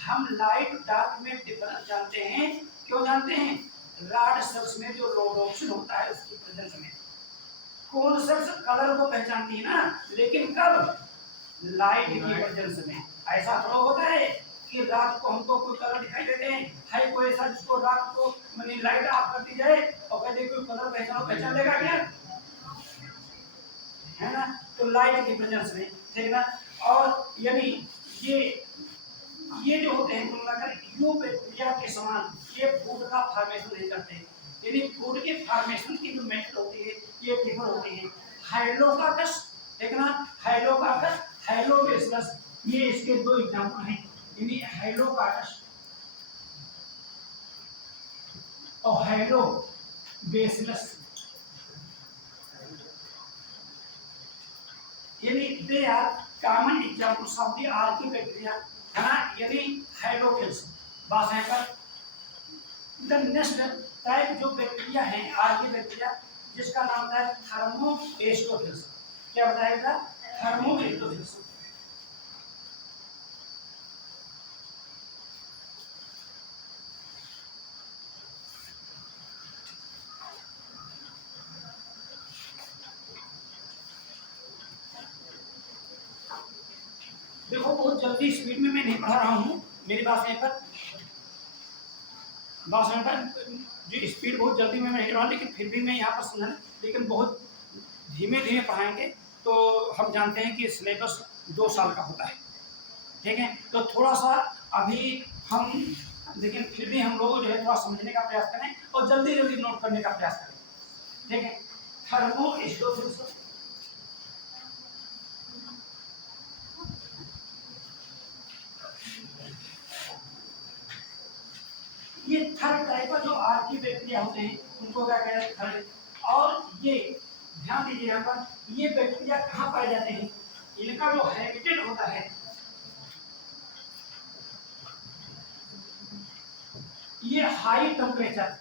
हम लाइट डार्क में डिफरेंस जानते हैं। क्यों जानते हैं? रॉड सेल्स में जो रोडोप्सिन होता है उसकी प्रेजेंस में। कोन सेल्स कलर को पहचानती है ना, लेकिन कब? लाइट की प्रेजेंस में। ऐसा थोड़ा होता है कि रात को हमको कोई कलर दिखाई देते हैं, है कोई ऐसा जिसको रात को मैंने लाइट ऑफ कर दी जाए और कहते कोई कलर पहचान लेगा क्या? है ना? तो लाइट की प्रेजेंस में, ठीक ना। और यानी ये जो होते हैं कुल मिलाकर यू बैक्टीरिया के समान ये फूड का फॉर्मेशन नहीं करते हैं। यानी फूड के फॉर्मेशन की जो मेथड होती है ये डिफर होती है। हाइलोकाकस, देखना, हाइलोकाकस, हाइलोबेसिलस, ये इसके दो एग्जांपल हैं। यानी हाइलोकाकस और हाइलोबेसिलस, यानी they are common examples of the archaebacteria, है ना। यानी हाइड्रोफिल्स बात है पर द नेक्स्ट टाइप जो बैक्टीरिया है आर्कियोबैक्टीरिया, जिसका नाम है थर्मोएस्टोफिल्स। क्या बताएगा? थर्मोएस्टोफिल्स। देखो बहुत जल्दी स्पीड में मैं नहीं पढ़ा रहा हूँ, मेरी बात यहाँ पर जो स्पीड बहुत जल्दी में नहीं रहा, लेकिन फिर भी मैं यहाँ पर समझा, लेकिन बहुत धीमे धीमे पढ़ाएंगे। तो हम जानते हैं कि सिलेबस 2 साल का होता है, ठीक है। तो थोड़ा सा अभी हम, लेकिन फिर भी हम लोग जो है थोड़ा समझने का प्रयास करें और जल्दी जल्दी नोट करने का प्रयास करें, ठीक है। थर्मोएस्टोफिल्स, ये थर्ड टाइप का जो आर्की बैक्टीरिया होते हैं उनको क्या कहते हैं? थर्ड। और ये ध्यान दीजिए यहाँ पर, ये बैक्टीरिया कहाँ पाए जाते हैं? इनका जो हैबिटेट होता है, ये हाई टेम्परेचर,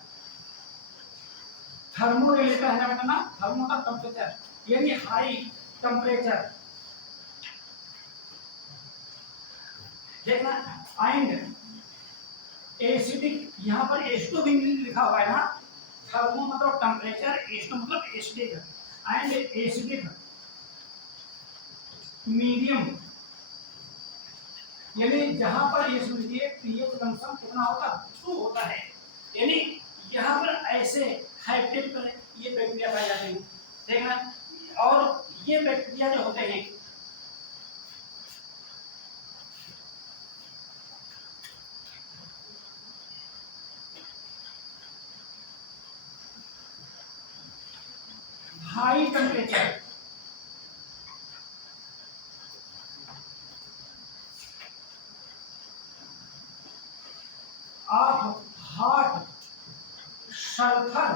थर्मो लेता है ना बेटा ना, थर्मो का टेम्परेचर, यानी हाई टेम्परेचर, देखना। एंड एसिडिक, यहाँ पर एस्टो भी लिखा हुआ है ना, थर्मो मतलब टेम्परेचर, एस्टो मतलब एसिडिक, एंड एसिडिक मीडियम, यानी जहां पर ये समझिए पीएच लमसम कितना होता है? 2 होता है। यानी यहाँ पर ऐसे हाइड्रेट पर ये बैक्टीरिया पाए जाते हैं, देखना। और ये बैक्टीरिया जो होते हैं high temperature, of hot sulphur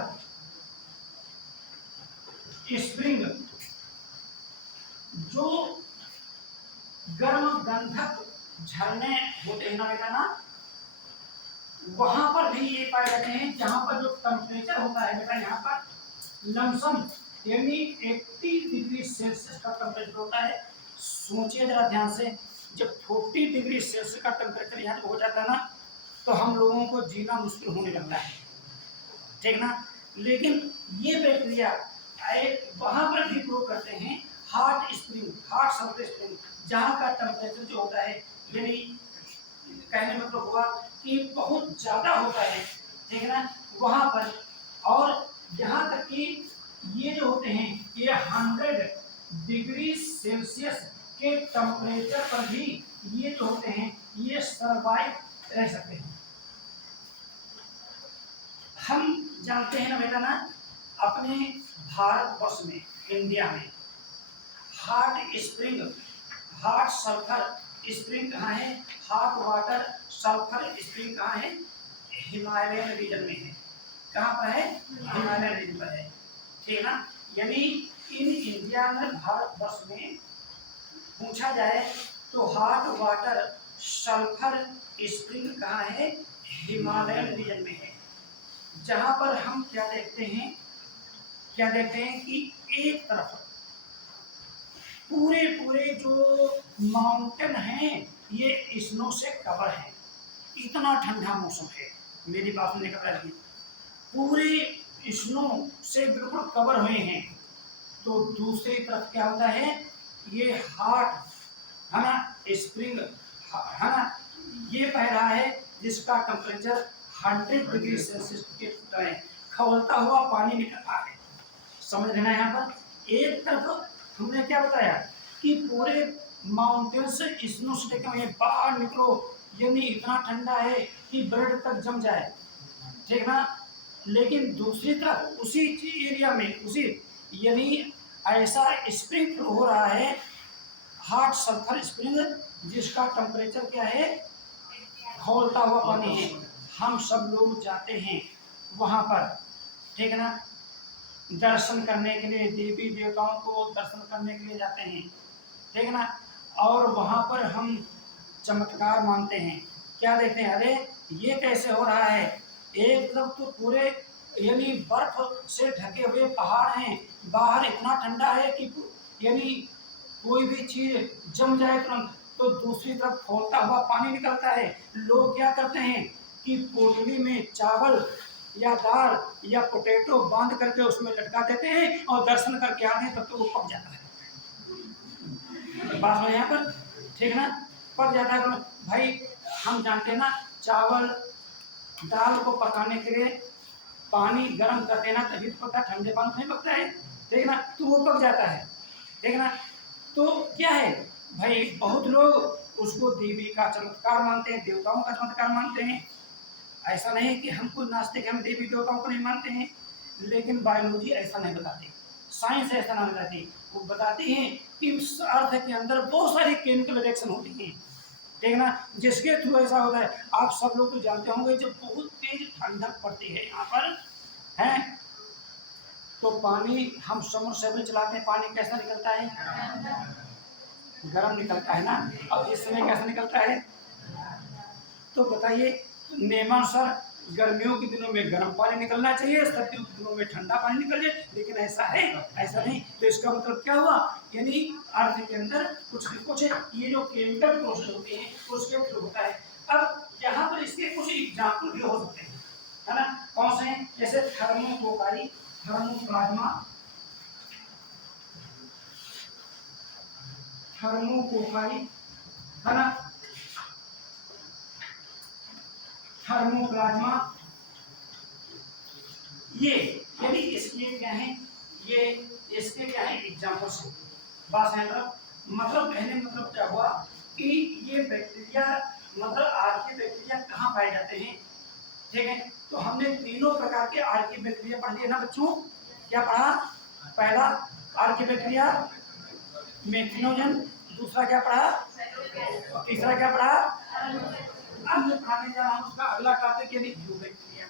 spring, जो गर्म गंधक झरने होते हैं ना बेटा ना, वहां पर भी ये पाए जाते हैं जहां पर जो टेम्परेचर होता है बेटा यहाँ पर लमसम, यानी 80 डिग्री सेल्सियस का टेम्परेचर होता है। सोचिए जरा ध्यान से, जब 40 डिग्री सेल्सियस का टेम्परेचर यहाँ हो जाता है ना, तो हम लोगों को जीना मुश्किल होने लगता है, ठीक ना। लेकिन ये बैक्टीरिया वहां पर भी ग्रो करते हैं hot spring, hot sulphur spring, जहाँ का टेम्परेचर जो होता है, यानी कहने मतलब हुआ कि बहुत ज्यादा होता है, ठीक है ना, वहां पर। और यहाँ तक कि ये जो होते हैं ये 100 डिग्री सेल्सियस के टेम्परेचर पर भी ये जो होते हैं ये सरवाइव रह सकते हैं। हम जानते हैं ना बेटा ना, अपने भारतवर्ष में, इंडिया में hot spring, hot sulphur spring कहाँ है? हॉट वाटर सल्फर स्प्रिंग कहाँ है? हिमालयन रीजन में है। कहाँ पर है? हिमालयन रीजन पर है, ठीक है ना। यानी इन इंडिया में, भारतवर्ष में पूछा जाए तो हॉट वाटर सल्फर स्प्रिंग कहाँ है? हिमालयन रीजन में है। जहां पर हम क्या देखते हैं कि एक तरफ पूरे पूरे जो माउंटेन हैं ये स्नो से कवर है, इतना ठंडा मौसम है। मेरी बात सुनने का प्रयास कीजिए, पूरे स्नो से बिल्कुल कवर हुए हैं, तो दूसरी तरफ क्या होता है, ये हॉट है ना स्प्रिंग है ना, ये बह रहा है जिसका टेम्परेचर 100 डिग्री सेल्सियस के तरह है, खौलता हुआ पानी निकल रहा है। समझ लेना यहाँ पर एक तरफ हमने क्या बताया कि पूरे माउंटेन से स्नो से लेकर वहीं बाहर निकलो, यानी इतना ठंडा है कि ब्रेड तक जम जाए, ठीक ना। लेकिन दूसरी तरफ उसी एरिया में उसी यानी ऐसा स्प्रिंग फ्लो हो रहा है, हॉट सल्फर स्प्रिंग, जिसका टेम्परेचर क्या है, खौलता हुआ पानी है। हम सब लोग जाते हैं वहां पर, ठीक है ना, दर्शन करने के लिए, देवी देवताओं को दर्शन करने के लिए जाते हैं, ठीक है ना। और वहां पर हम चमत्कार मानते हैं, क्या देखते हैं, अरे ये कैसे हो रहा है, एक तरफ तो पूरे यानी बर्फ से ढके हुए पहाड़ हैं, बाहर इतना ठंडा है कि यानी कोई भी चीज जम जाए तुरंत, तो दूसरी तरफ खौलता हुआ पानी निकलता है। लोग क्या करते हैं कि पोटली में चावल या दाल या पोटैटो बांध करके उसमें लटका देते हैं और दर्शन करके आते हैं, तब तो वो पक जाता है। बात में यहाँ पर, ठीक ना, पक जाता है। तो भाई हम जानते हैं ना, चावल दाल को पकाने के लिए पानी गर्म कर देना तभी तो पकता, ठंडे पानी नहीं पकता है, ठीक ना, तो वो पक जाता है, ठीक ना। तो क्या है भाई, बहुत लोग उसको देवी का चमत्कार मानते हैं, देवताओं का चमत्कार मानते हैं। ऐसा नहीं कि हम कोई नास्तिक, हम देवी देवताओं को नहीं मानते हैं, लेकिन बायोलॉजी ऐसा नहीं बताती, साइंस ऐसा नहीं बताती। वो बताती है कि उस अर्थ के अंदर बहुत सारी केमिकल रिएक्शन होती हैं, ठीक है ना, जिसके थ्रू ऐसा होता है। आप सब लोग तो जानते होंगे, जब बहुत तेज ठंडक पड़ती है यहाँ पर है, तो पानी हम समरसेबल चलाते हैं, पानी कैसा निकलता है, गर्म निकलता है ना। अब इस समय कैसा निकलता है, तो बताइए, नियमानुसार गर्मियों के दिनों में गर्म पानी निकलना चाहिए, सर्दियों के दिनों में ठंडा पानी निकल जाए, लेकिन ऐसा है, ऐसा नहीं। तो इसका मतलब क्या हुआ, यानी अर्थ के अंदर कुछ न कुछ ये जो केमिकल प्रोसेस होते हैं उसके थ्रू होता है। अब यहाँ पर इसके कुछ एग्जाम्पल भी हो सकते हैं, है ना, कौन से हैं, जैसे थर्मोकोकाई, थर्मोप्लाज्मा, थर्मोकोकाई है ना, थर्मोप्लाज्मा, ये यदि इसके क्या है, ये इसके क्या है एग्जाम्पल्स हैं। बात है मतलब कहने मतलब क्या हुआ कि ये बैक्टीरिया, मतलब आर के बैक्टीरिया कहाँ पाए जाते हैं, ठीक है। तो हमने तीनों प्रकार के आर के बैक्टीरिया पढ़ लिए ना बच्चों, क्या पढ़ा, पहला आर के बैक्टीरिया मेथिनोजन, दूसरा क्या पढ़ा, और तीसरा क्या पढ़ा। अब जो पढ़ाने जा रहा हूँ उसका अगला टॉपिक यानी व्यू बैक्टीरिया।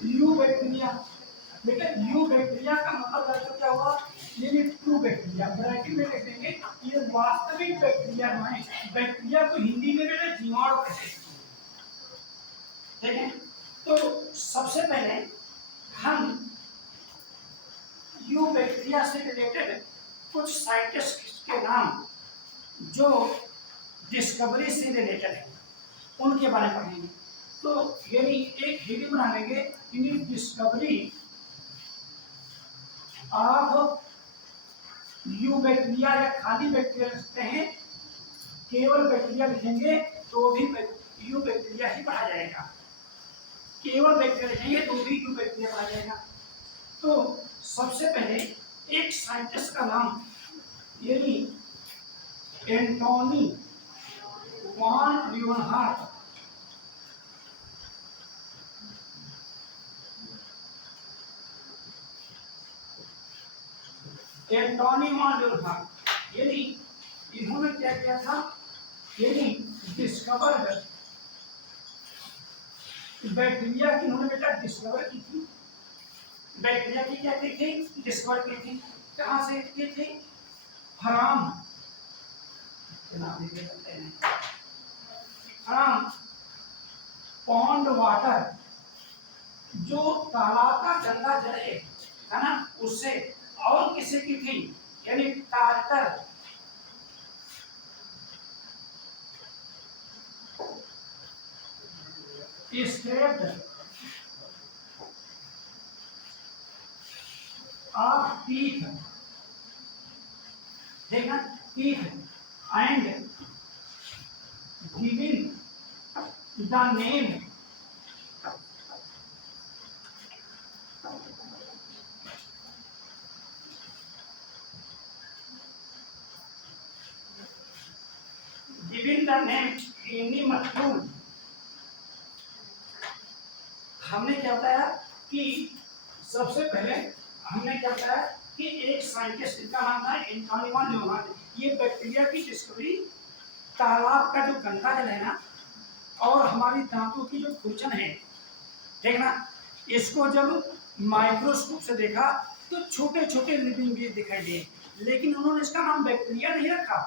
यू बैक्टीरिया, बेटा यू बैक्टीरिया का मतलब दरअसल क्या हुआ, ये ट्रू बैक्टीरिया, ब्रैकेट में लिख देंगे, ये वास्तविक बैक्टीरिया है। बैक्टीरिया को हिंदी में बेटा जीवाणु कहते हैं, ठीक है। तो सबसे पहले हम यू बैक्टीरिया से रिलेटेड कुछ साइंटिस्ट के नाम जो डिस्कवरी से रिलेटेड है उनके बारे में पढ़ेंगे। तो यानी एक हेडिंग बना लेंगे, डिस्कवरी ऑफ यू बैक्टीरिया, या खाली बैक्टीरिया लिख सकते हैं, केवल बैक्टीरिया लिखेंगे तो भी यू बैक्टीरिया ही पढ़ा जाएगा, केवल बैक्टीरिया लिखेंगे तो भी यू बैक्टीरिया पढ़ा जाएगा। तो सबसे पहले एक साइंटिस्ट का नाम यानी एंटोनी वान ल्यूनहार्ट, एंटोनी वान ल्यूनहार्ट, यानी इन्होंने क्या किया था, यानी डिस्कवर बैक्टीरिया की इन्होंने बेटा डिस्कवर की थी, बैक्टीरिया की क्या की थी, डिस्कवर की थी। कहां से की थी, फ्रॉम, फ्रॉम पॉन्ड वाटर, जो तालाब का गंदा जल है ना, उससे और किसी की थी, यानी टार्टर स्क्रेप्ड ऑफ टीथ, ठीक है, teeth and giving the name giving the name any mushroom. हमने क्या बताया कि सबसे पहले हमने क्या बताया कि एक साइंटिस्ट, जिसका नाम था एंटोनी वॉन ल्यूमार्क, ये बैक्टीरिया की डिस्कवरी तालाब का जो गंदा जल है ना और हमारी दांतों की जो खुरचन है, ठीक ना, इसको जब माइक्रोस्कोप से देखा तो छोटे छोटे लिविंग बीज दिखाई दिए, लेकिन उन्होंने इसका नाम बैक्टीरिया नहीं रखा,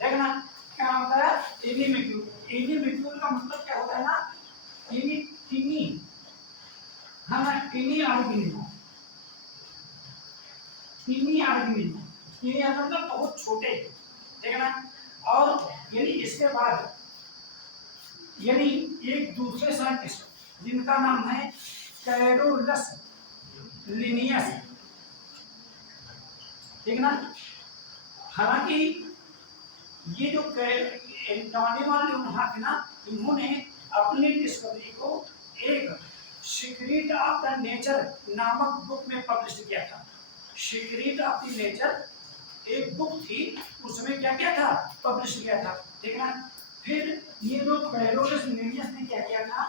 ठीक ना। क्या नाम होता है? एनीमिक्यूल। एनीमिक्यूल का मतलब क्या होता है ना, एनी टीनी, हाँ ना, tiny organism, tiny organism, tiny मतलब बहुत छोटे, ठीक है ना। और यानी इसके बाद यानी एक दूसरे साइंटिस्ट जिनका नाम है कैरोलस लिनियस, ठीक ना। हालांकि ये जो एंटोनी वॉन ल्यूमार्क है ना, इन्होंने अपनी डिस्कवरी को एक सीक्रेट ऑफ द नेचर नामक बुक में पब्लिश किया था। सीक्रेट ऑफ द नेचर एक बुक थी, उसमें क्या किया था, पब्लिश किया था, ठीक है ना। फिर ये जो कैरोलस लिनियस ने क्या किया था,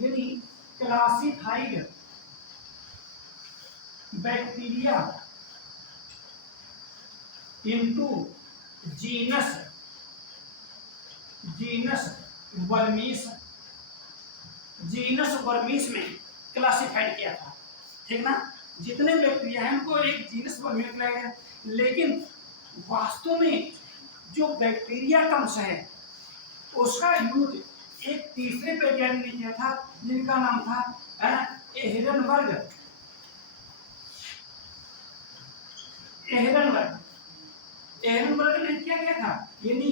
यानी classified bacteria into genus genus Vermes, genus Vermes में क्लासिफाइड किया था, ठीक ना। जितने बैक्टीरिया हैं उनको एक जीनस वर्मीस में लाया गया, लेकिन वास्तव में जो बैक्टीरिया कम्स है उसका यूज एक तीसरे वैज्ञानिक ने किया था, जिनका नाम था एहरनबर्ग। एहरनबर्ग ने क्या किया था, यानी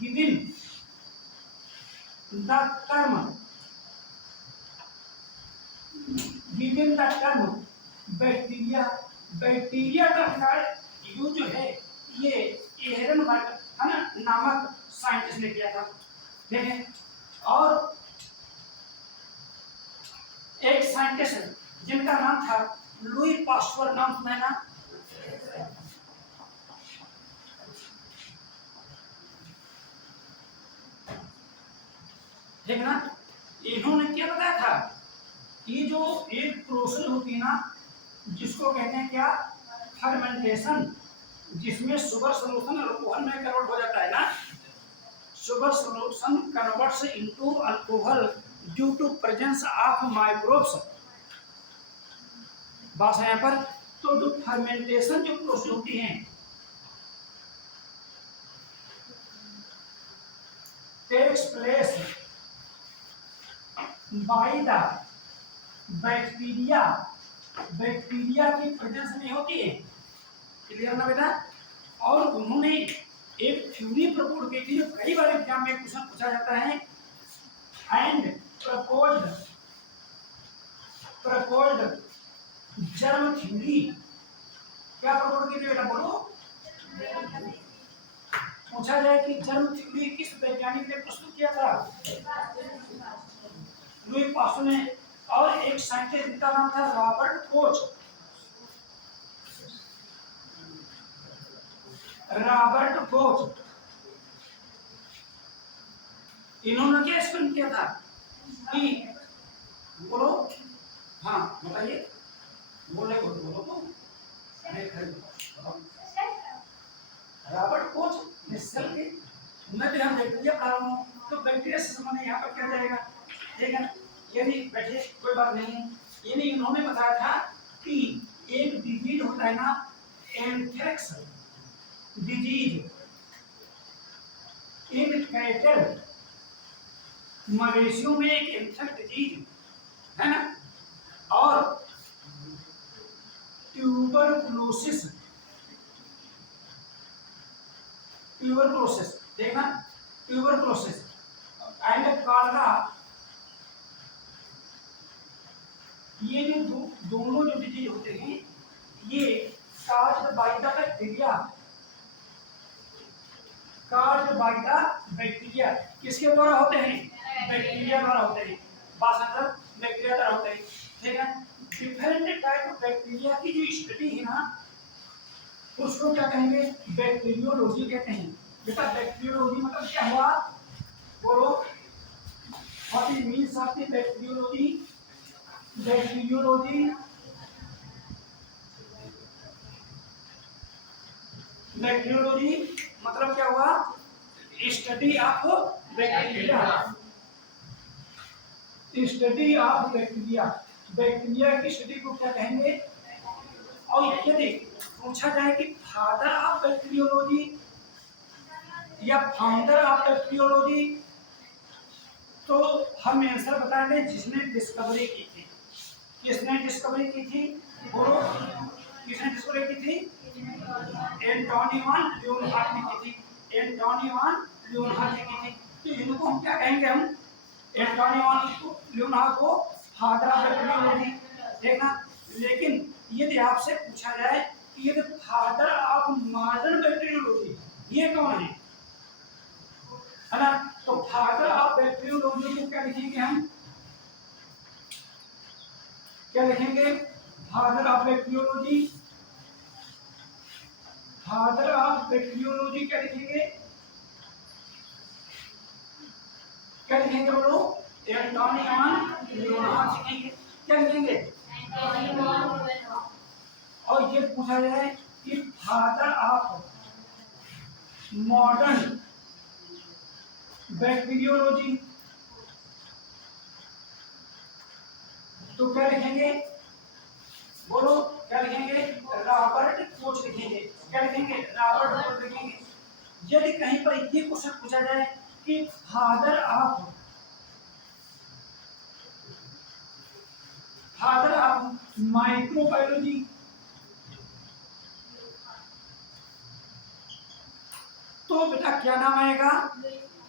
given the term bacteria, bacteria का यूज जो है ये एहरनबर्ग, है ना, नामक साइंटिस्ट ने किया था, ठीक है। और एक साइंटिस्ट जिनका नाम था लुई पास्चर, नाम सुना है ना, ठीक ना। इन्होंने क्या बताया था, ये जो एक प्रोसेस होती है ना, जिसको कहते हैं क्या, फर्मेंटेशन, जिसमें शुगर सॉल्यूशन अल्कोहल में कन्वर्ट हो जाता है ना, sugar solution converts into alcohol due to presence of microbes. बात है यहाँ पर, तो जो फर्मेंटेशन जो प्रोसेस होती है takes place by the bacteria, bacteria की प्रेजेंस में होती है, क्लियर ना बेटा। और उन्होंने एक थ्योरी प्रपोज की थी जो कई बार एग्जाम में क्वेश्चन पूछा जाता है, एंड प्रपोज्ड जर्म थ्योरी। क्या प्रपोज की थी बेटा, बोलो। पूछा जाए कि जर्म थ्योरी किस वैज्ञानिक ने प्रस्तुत किया था, लुई पास्चर ने। और एक साइंटिस्ट जिनका नाम था रॉबर्ट कोच, रॉबर्ट कोच, इन्होंने क्या एक्सप्लेन किया था कि, बोलो, हाँ बताइए, बोले बोलो तो, रॉबर्ट कोच ने सेल के, मैं तो यहाँ बैक्टीरिया पढ़ा रहा हूँ तो बैक्टीरिया से संबंध यहाँ पर क्या जाएगा, ठीक है। यानी बैठिए, कोई बात नहीं है। यानी इन्होंने बताया था कि एक डिजीज होता है ना, एंथ्रेक्स डिजीज इन कैटल, मवेशियों में एक एंथ्रेक्स डिजीज है ना, और ट्यूबरकुलोसिस, ट्यूबरकुलोसिस देखना, ट्यूबरकुलोसिस एंड कॉलरा, ये जो दोनों जो डिजीज होते हैं ये caused by the bacteria, caused by the bacteria, किसके द्वारा होते हैं? बैक्टीरिया द्वारा होते हैं, बासंतर बैक्टीरिया द्वारा होते हैं। ठीक है, डिफरेंट टाइप ऑफ बैक्टीरिया की जो स्टडी है ना उसको क्या कहेंगे? बैक्टीरियोलॉजी कहते हैं। बेटा बैक्टीरियोलॉजी मतलब क्या हुआ? बोलो, what is means of the bacteriology? Bacteriology, bacteriology मतलब क्या हुआ? Study of bacteria, study of bacteria, bacteria की स्टडी को क्या कहेंगे? और यदि पूछा जाए कि फादर ऑफ बैक्टीरियोलॉजी या फाउंडर ऑफ बैक्टीरियोलॉजी, तो हम आंसर बताएंगे जिसने डिस्कवरी की थी। किसने डिस्कवरी की थी? बोलो, किसने डिस्कवरी की थी? एंटोनी वान लियोनहार्ड ने की थी, एंटोनी वान लियोनहार्ड ने की थी। तो इनको हम क्या कहेंगे? हम एंटोनी वान लियोनहार्ड को फादर ऑफ बैक्टीरियोलॉजी। देखना, लेकिन यदि आपसे पूछा जाए कि यदि फादर ऑफ मॉडर्न बैक्टीरियोलॉजी ये कौन है ना, तो फादर ऑफ बैक्टीरियोलॉजी को क्या लिखेंगे? हम क्या लिखेंगे? Father of bacteriology, father of bacteriology क्या लिखेंगे? क्या लिखेंगे बोलो? एंटोनी वान लियोनहार्ड लिखेंगे। क्या लिखेंगे? और ये पूछा जाए कि फादर ऑफ मॉडर्न बैक्टीरियोलॉजी तो क्या लिखेंगे? बोलो, क्या लिखेंगे? रॉबर्ट कोच लिखेंगे। क्या लिखेंगे? रॉबर्ट कोच लिखेंगे। यदि कहीं पर ये क्वेश्चन पूछा जाए कि फादर ऑफ माइक्रोबायोलॉजी तो बेटा क्या नाम आएगा?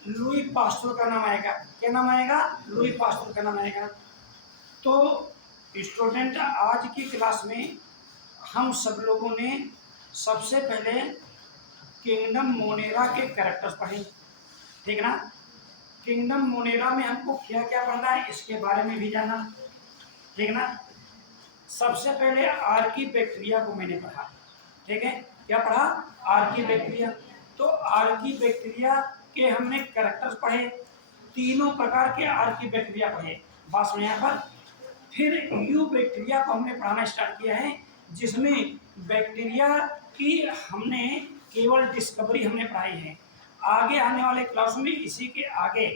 लुई पास्चर का नाम आएगा। क्या नाम आएगा? लुई पास्चर का नाम आएगा। तो स्टूडेंट, आज की क्लास में हम सब लोगों ने सबसे पहले किंगडम मोनेरा के कैरेक्टर्स पढ़े, ठीक ना? किंगडम मोनेरा में हमको क्या क्या पढ़ना है इसके बारे में भी जाना, ठीक ना? सबसे पहले आर्की बैक्टीरिया को मैंने पढ़ा, ठीक है? क्या पढ़ा? Archie bacteria. तो आर्की बैक्टीरिया के हमने कैरेक्टर्स पढ़े, तीनों प्रकार के आर्की बैक्टीरिया पढ़े। बस में यहाँ पर फिर यू बैक्टीरिया को हमने पढ़ाना स्टार्ट किया है, जिसमें बैक्टीरिया की हमने केवल डिस्कवरी हमने पढ़ाई है। आगे आने वाले क्लास में इसी के आगे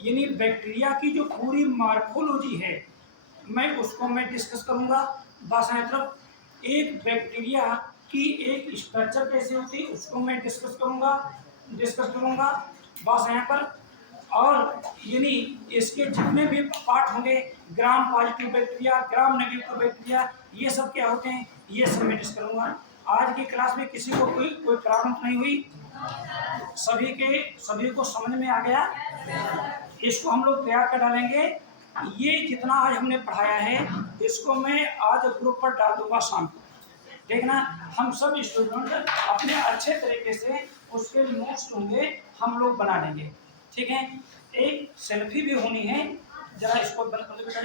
यानी बैक्टीरिया की जो पूरी मार्फोलॉजी है मैं डिस्कस करूंगा। बस मतलब एक बैक्टीरिया की एक स्ट्रक्चर कैसे होती है उसको मैं डिस्कस करूंगा बस यहाँ पर। और यानी इसके जितने भी पार्ट होंगे, gram positive bacteria, gram negative bacteria, ये सब क्या होते हैं ये सब मैं डिस्कस करूंगा। आज की क्लास में किसी को कोई प्रॉब्लम नहीं हुई? सभी को समझ में आ गया? इसको हम लोग तैयार कर डालेंगे। ये जितना आज हमने पढ़ाया है इसको मैं आज ग्रुप पर डाल दूंगा शाम को, देखना। हम सब स्टूडेंट अपने अच्छे तरीके से उसके नोट्स होंगे हम लोग बना लेंगे, ठीक है? एक सेल्फी भी होनी है, जरा इसको बंद कर दो बेटा।